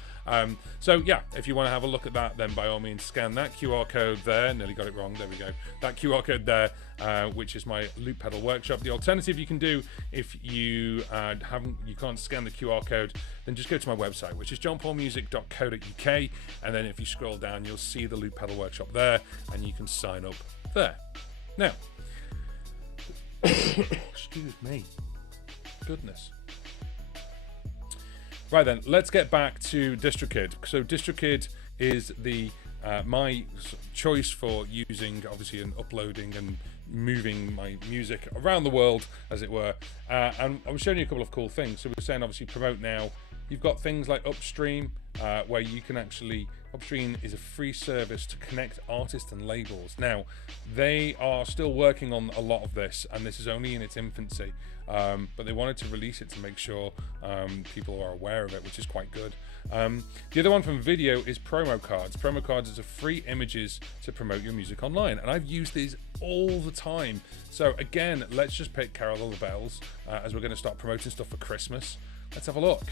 So yeah, if you want to have a look at that, then by all means scan that QR code there. Nearly got it wrong. There we go. That QR code there, which is my loop pedal workshop. The alternative you can do if you can't scan the QR code, then just go to my website, which is johnpaulmusic.co.uk, and then if you scroll down, you'll see the loop pedal workshop there, and you can sign up there. Now, excuse me, goodness. Right then, let's get back to DistroKid. So DistroKid is the my choice for using, obviously, and uploading and moving my music around the world, as it were. And I was showing you a couple of cool things. So we're saying, obviously, promote now. You've got things like Upstream, where you can actually, Upstream is a free service to connect artists and labels. Now, they are still working on a lot of this, and this is only in its infancy, but they wanted to release it to make sure people are aware of it, which is quite good. The other one from video is promo cards. Promo cards is a free images to promote your music online, and I've used these all the time. So again, let's just pick Carol of the Bells, as we're going to start promoting stuff for Christmas. Let's have a look.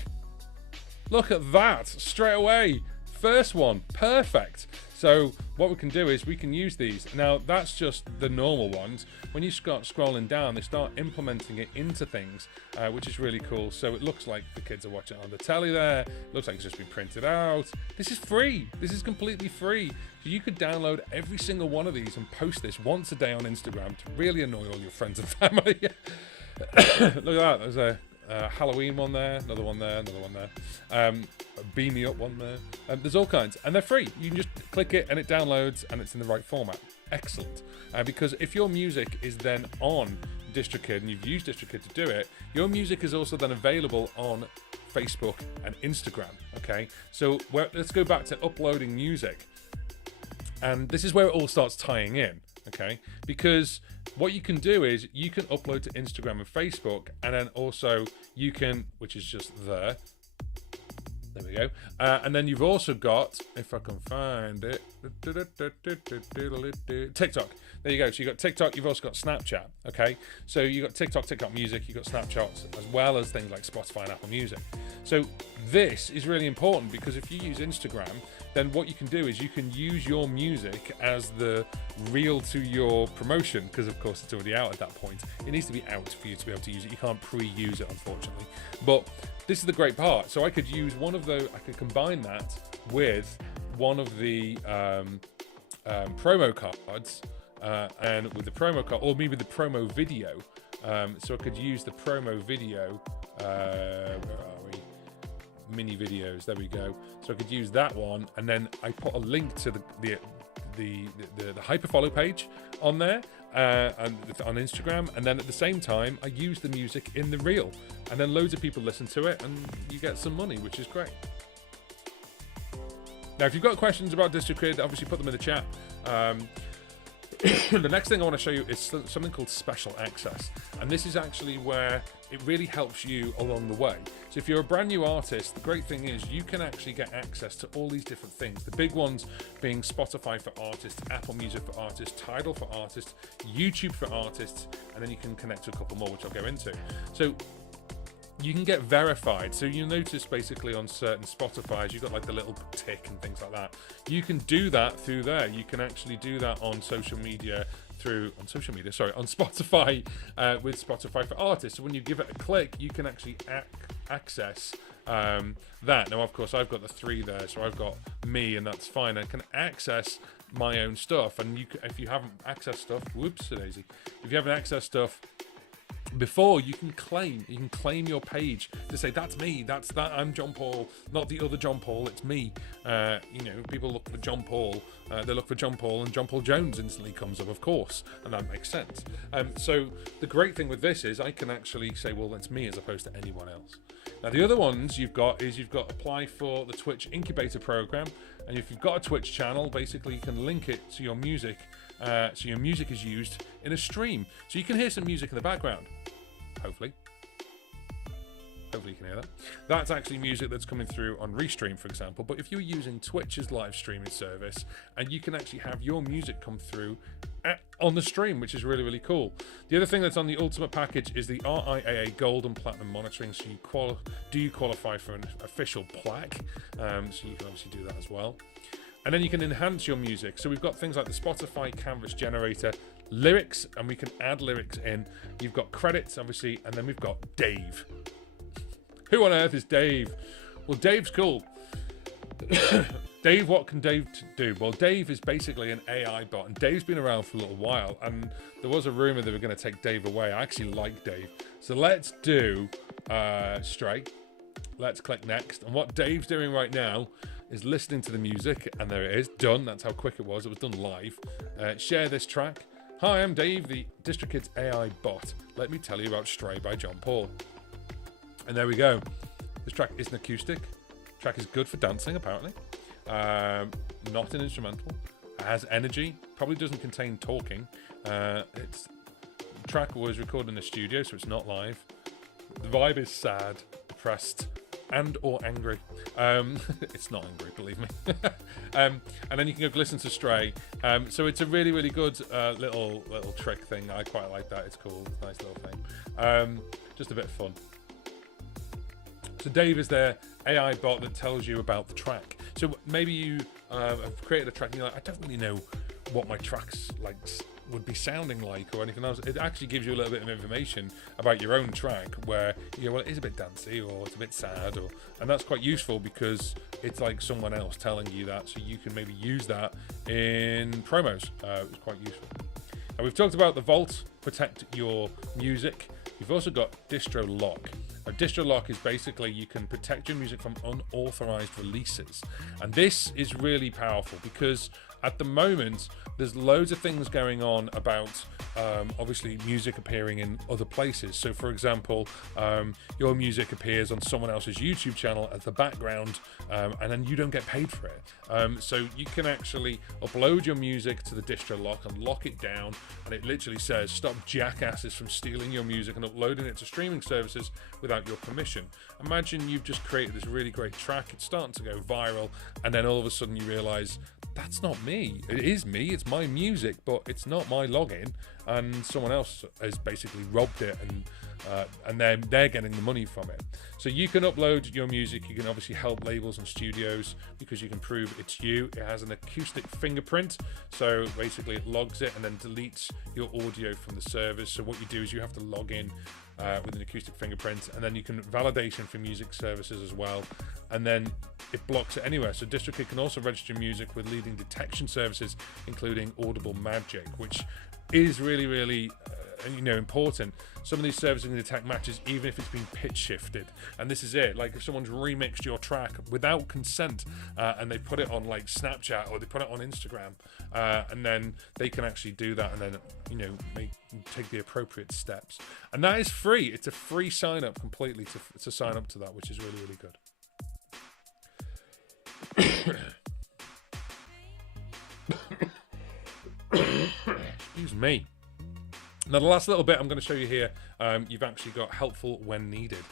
Look at that straight away. First one, perfect. So what we can do is we can use these. Now that's just the normal ones. When you start scrolling down, they start implementing it into things, which is really cool. So it looks like the kids are watching it on the telly there. It looks like it's just been printed out. This is free. This is completely free. So you could download every single one of these and post this once a day on Instagram to really annoy all your friends and family. Look at that. There's a Halloween one there, another one there, another one there, a Beam Me Up one there. There's all kinds, and they're free. You can just click it and it downloads and it's in the right format. Excellent. Because if your music is then on DistroKid and you've used DistroKid to do it, your music is also then available on Facebook and Instagram. Okay, so let's go back to uploading music, and this is where it all starts tying in. Okay, because what you can do is you can upload to Instagram and Facebook, and then also you can, which is just there we go, and then you've also got, if I can find it, TikTok. There you go. So you've got TikTok, you've also got Snapchat. Okay, so you've got TikTok Music, you've got Snapchat, as well as things like Spotify and Apple Music. So this is really important, because if you use Instagram, then what you can do is you can use your music as the reel to your promotion, because of course it's already out at that point. It needs to be out for you to be able to use it. You can't pre-use it, unfortunately. But this is the great part. So I could use one of the, I could combine that with one of the promo cards, and with the promo card, or maybe the promo video. So I could use the promo video, where are we? Mini videos, there we go. So I could use that one, and then I put a link to the hyperfollow page on there, and on Instagram, and then at the same time I use the music in the reel, and then loads of people listen to it, and you get some money, which is great. Now, if you've got questions about DistroKid, obviously put them in the chat. The next thing I want to show you is something called Special Access, and this is actually where it really helps you along the way. So if you're a brand new artist, the great thing is you can actually get access to all these different things. The big ones being Spotify for artists, Apple Music for artists, Tidal for artists, YouTube for artists, and then you can connect to a couple more, which I'll go into. So you can get verified. So you'll notice basically on certain Spotify's, you've got like the little tick and things like that. You can do that through there. You can actually do that on social media on Spotify, with Spotify for artists. So when you give it a click, you can actually access that. Now, of course, I've got the 3 there, so I've got me, and that's fine. I can access my own stuff, and if you haven't accessed stuff, whoops, daisy. If you haven't accessed stuff before, you can claim your page to say that's me, I'm John Paul, not the other John Paul, it's me. People look for John Paul, they look for John Paul, and John Paul Jones instantly comes up, of course, and that makes sense. So the great thing with this is I can actually say, well, that's me as opposed to anyone else. Now, the other ones you've got apply for the Twitch incubator program, and if you've got a Twitch channel, basically you can link it to your music, so your music is used in a stream, so you can hear some music in the background. Hopefully you can hear that. That's actually music that's coming through on ReStream, for example. But if you're using Twitch's live streaming service, and you can actually have your music come through on the stream, which is really, really cool. The other thing that's on the Ultimate package is the RIAA Gold and Platinum monitoring. So you qualify for an official plaque. So you can obviously do that as well. And then you can enhance your music. So we've got things like the Spotify Canvas generator, lyrics, and we can add lyrics in. You've got credits, obviously, and then we've got Dave. Who on earth is Dave? Well, Dave's cool. Dave, what can Dave do? Well, Dave is basically an AI bot, and Dave's been around for a little while, and there was a rumor they were going to take Dave away. I actually like Dave. So let's do Stray. Let's click next. And what Dave's doing right now is listening to the music, and there it is, done. That's how quick it was. It was done live. Share this track. Hi, I'm Dave, the DistroKid's AI bot. Let me tell you about Stray by John Paul. And there we go. This track is an acoustic. The track is good for dancing, apparently. Not an instrumental. It has energy. Probably doesn't contain talking. The track was recorded in a studio, so it's not live. The vibe is sad, depressed, and or angry. It's not angry, believe me. And then you can go listen to Stray. So it's a really, really good little trick thing. I quite like that. It's cool. Nice little thing. Just a bit of fun. So Dave is their AI bot that tells you about the track. So maybe you have created a track and you're like, I don't really know what my tracks like would be sounding like or anything else. It actually gives you a little bit of information about your own track where you go, well, it is a bit dancey or it's a bit sad, and that's quite useful because it's like someone else telling you that, so you can maybe use that in promos. It's quite useful. Now, we've talked about the Vault, protect your music. You've also got Distro Lock. A distro lock is basically you can protect your music from unauthorized releases. And this is really powerful because at the moment, there's loads of things going on about obviously music appearing in other places. So for example, your music appears on someone else's YouTube channel as the background, and then you don't get paid for it. So you can actually upload your music to the distro lock and lock it down, and it literally says stop jackasses from stealing your music and uploading it to streaming services without your permission. Imagine you've just created this really great track, it's starting to go viral, and then all of a sudden you realize that's not me. It is me, it's my music, but it's not my login, and someone else has basically robbed it, and they're getting the money from it. So you can upload your music. You can obviously help labels and studios because you can prove it's you. It has an acoustic fingerprint, so basically it logs it and then deletes your audio from the servers. So what you do is you have to log in with an acoustic fingerprint, and then you can validation for music services as well, and then it blocks it anywhere. So DistroKid can also register music with leading detection services, including Audible Magic, which is really, really important. Some of these services can detect matches even if it's been pitch shifted, and this is it. Like if someone's remixed your track without consent, and they put it on like Snapchat or they put it on Instagram, and then they can actually do that and then take the appropriate steps. And that is free. It's a free sign up completely to sign up to that, which is really, really good. Excuse me. Now the last little bit I'm going to show you here, you've actually got helpful when needed.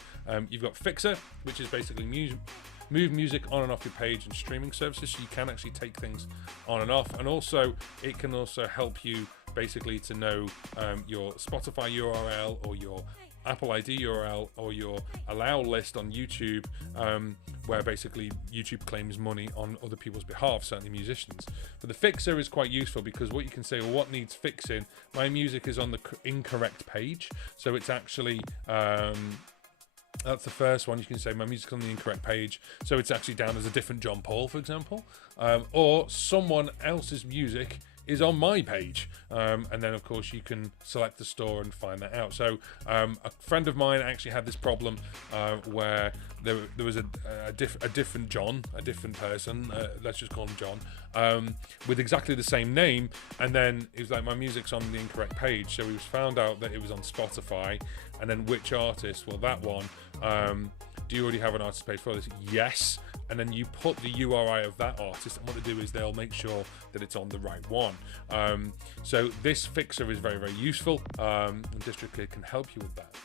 You've got Fixer, which is basically move music on and off your page and streaming services, so you can actually take things on and off, and also it can also help you basically to know your Spotify URL or your Apple ID URL or your allow list on YouTube, where basically YouTube claims money on other people's behalf, certainly musicians. But the Fixer is quite useful because what you can say, well, what needs fixing? My music is on the incorrect page, so it's actually That's the first one. You can say my music's on the incorrect page, so it's actually down as a different John Paul, for example, or someone else's music is on my page, and then of course you can select the store and find that out. So a friend of mine actually had this problem where there was a different John, a different person, let's just call him John, with exactly the same name, and then it was like, my music's on the incorrect page. So we found out that it was on Spotify, and then which artist? Well, that one. Do you already have an artist page for this? Yes. And then you put the URI of that artist, and what they do is they'll make sure that it's on the right one. So this fixer is very, very useful, and DistroKid can help you with that.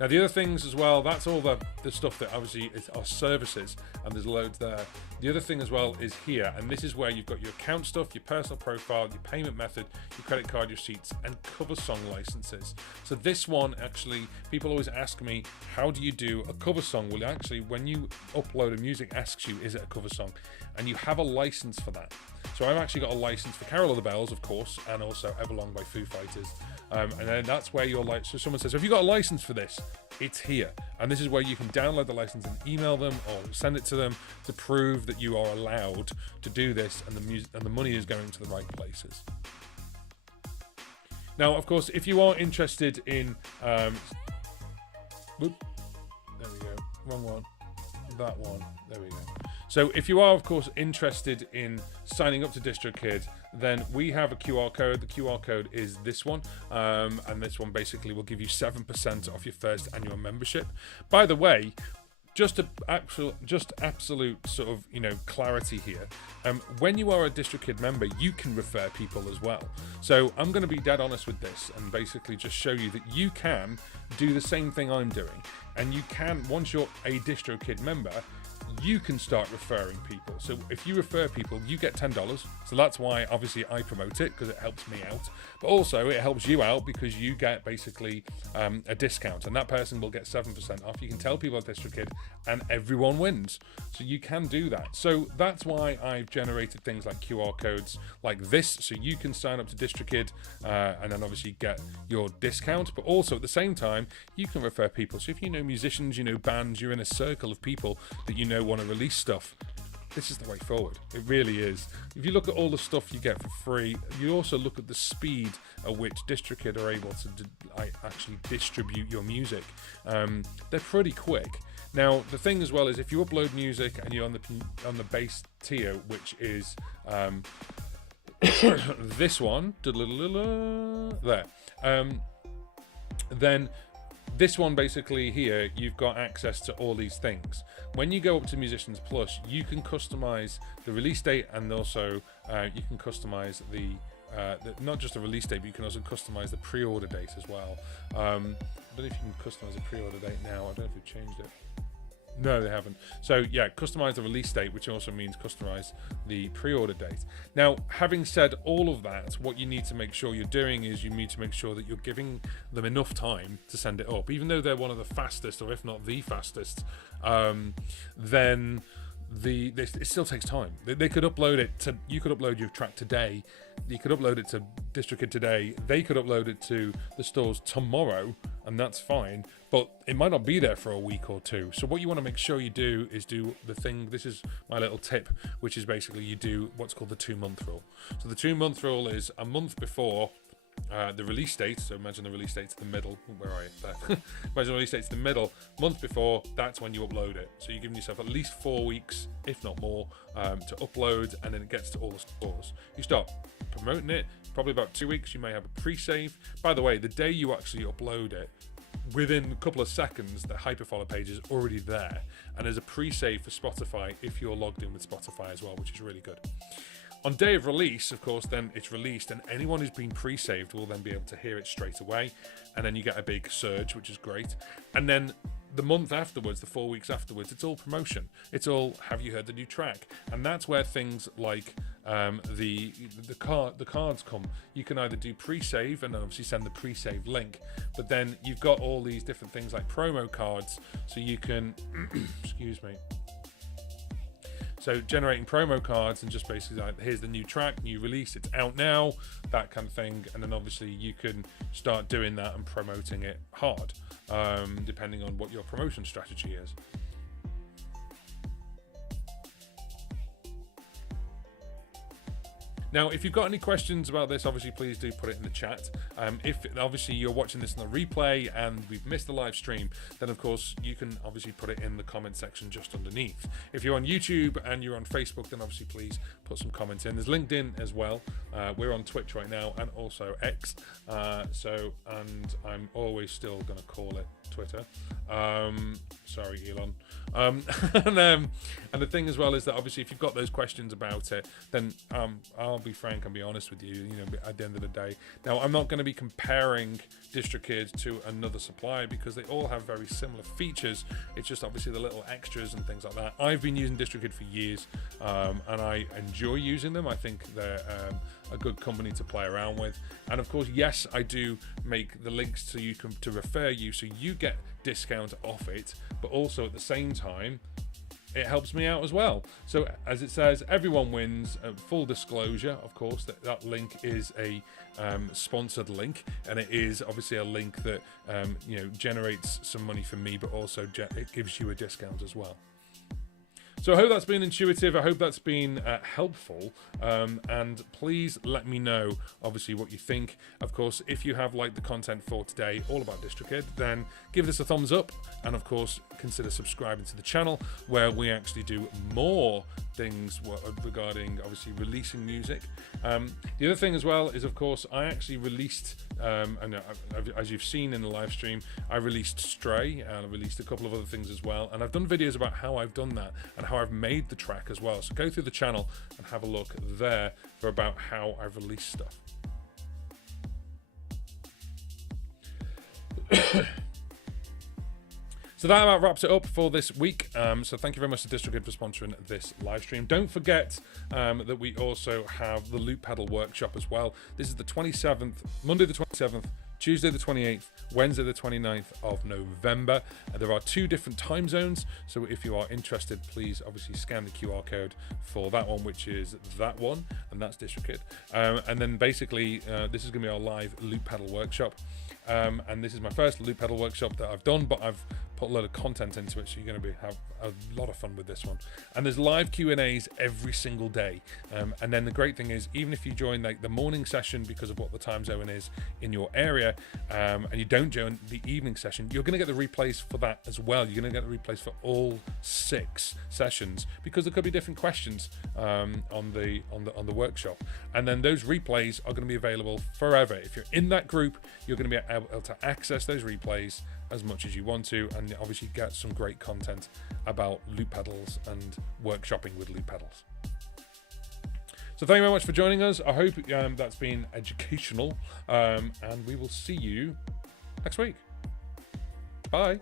Now the other things as well, that's all the stuff that obviously is our services, and there's loads there. The other thing as well is here, and this is where you've got your account stuff, your personal profile, your payment method, your credit card receipts, and cover song licenses. So this one, actually, people always ask me, how do you do a cover song? Well, actually, when you upload a music, asks you, is it a cover song? And you have a license for that. So I've actually got a license for Carol of the Bells, of course, and also Everlong by Foo Fighters. And then that's where you're like, so someone says, have you got a license for this? It's here. And this is where you can download the license and email them or send it to them to prove that you are allowed to do this, and the money is going to the right places. Now, of course, if you are interested in, there we go, wrong one, that one, there we go. So if you are, of course, interested in signing up to DistroKid, then we have a QR code. The QR code is this one, and this one basically will give you 7% off your first annual membership. By the way, just absolute sort of, you know, clarity here. When you are a DistroKid member, you can refer people as well. So I'm going to be dead honest with this and basically just show you that you can do the same thing I'm doing, and you can, once you're a DistroKid member, you can start referring people. So if you refer people, you get $10. So that's why obviously I promote it, because it helps me out, but also it helps you out because you get basically a discount, and that person will get 7% off. You can tell people at DistroKid and everyone wins. So you can do that. So that's why I've generated things like QR codes like this, so you can sign up to DistroKid and then obviously get your discount, but also at the same time you can refer people. So if you know musicians, you know bands, you're in a circle of people that you know want to release stuff, this is the way forward. It really is. If you look at all the stuff you get for free, you also look at the speed at which DistroKid are able to actually distribute your music. They're pretty quick. Now the thing as well is, if you upload music and you're on the base tier, which is this one, there, then this one basically here, you've got access to all these things. When you go up to Musicians Plus, you can customize the release date, and also you can customize the not just the release date, but you can also customize the pre-order date as well. I don't know if you can customize a pre-order date now. I don't know if they've changed it. No, they haven't. So yeah, customize the release date, which also means customize the pre-order date. Now, having said all of that, what you need to make sure you're doing is you need to make sure that you're giving them enough time to send it up. Even though they're one of the fastest, or if not the fastest, then it still takes time. They could upload it to, you could upload your track today, you could upload it to DistroKid today, they could upload it to the stores tomorrow, and that's fine, but it might not be there for a week or two. So what you want to make sure you do is do the thing, this is my little tip, which is basically you do what's called the 2-month rule. So the 2-month rule is a month before the release date. So imagine the release date's the middle. Where are you? There. Imagine the release date's the middle. Month before, that's when you upload it. So you're giving yourself at least 4 weeks, if not more, to upload, and then it gets to all the stores. You start promoting it, probably about 2 weeks. You may have a pre-save. By the way, the day you actually upload it, within a couple of seconds, the hyperfollow page is already there, and there's a pre-save for Spotify if you're logged in with Spotify as well, which is really good. On day of release, of course, then it's released, and anyone who's been pre-saved will then be able to hear it straight away, and then you get a big surge, which is great. And then the month afterwards, the 4 weeks afterwards, it's all promotion. It's all, have you heard the new track? And that's where things like the cards come. You can either do pre-save and then obviously send the pre-save link, but then you've got all these different things like promo cards, so you can excuse me. So generating promo cards and just basically like, here's the new track, new release, it's out now, that kind of thing. And then obviously you can start doing that and promoting it hard. depending on what your promotion strategy is. Now, if you've got any questions about this, obviously, please do put it in the chat. If obviously you're watching this in the replay and we've missed the live stream, then of course you can obviously put it in the comment section just underneath. If you're on YouTube and you're on Facebook, then obviously please put some comments in. There's LinkedIn as well. We're on Twitch right now and also X. And I'm always still going to call it Twitter. Sorry, Elon. And the thing as well is that obviously if you've got those questions about it, then I'll be frank and be honest with you, at the end of the day. Now, I'm not going to be comparing DistroKid to another supplier because they all have very similar features. It's just obviously the little extras and things like that. I've been using DistroKid for years, and I enjoy using them. I think they're a good company to play around with. And of course, yes, I do make the links so you can to refer you, so you get discount off it, but also at the same time it helps me out as well. So as it says, everyone wins. Full disclosure, of course, that link is a sponsored link, and it is obviously a link that generates some money for me, but also it gives you a discount as well. So I hope that's been intuitive. I hope that's been helpful. And please let me know, obviously, what you think. Of course, if you have liked the content for today, all about DistroKid, then give this a thumbs up. And of course, consider subscribing to the channel, where we actually do more things regarding, obviously, releasing music. The other thing as well is, of course, I actually released, and as you've seen in the live stream, I released Stray, and I released a couple of other things as well. And I've done videos about how I've done that and how I've made the track as well. So go through the channel and have a look there for about how I've released stuff. So that about wraps it up for this week. So thank you very much to DistroKid for sponsoring this live stream. Don't forget that we also have the Loop Pedal Workshop as well. This is the 27th, Monday the 27th, Tuesday the 28th, Wednesday the 29th of November. And there are 2 different time zones. So if you are interested, please obviously scan the QR code for that one, which is that one, and that's DistroKid. And then basically, this is going to be our live Loop Pedal Workshop. And this is my first Loop Pedal Workshop that I've done, but I've put a lot of content into it, so you're going to have a lot of fun with this one. And there's live Q&As every single day. And then the great thing is, even if you join like the morning session because of what the time zone is in your area, and you don't join the evening session, you're going to get the replays for that as well. You're going to get the replays for all 6 sessions, because there could be different questions on the workshop. And then those replays are going to be available forever. If you're in that group, you're going to be able to access those replays as much as you want to, and obviously get some great content about loop pedals and workshopping with loop pedals. So thank you very much for joining us. I hope that's been educational, and we will see you next week. Bye.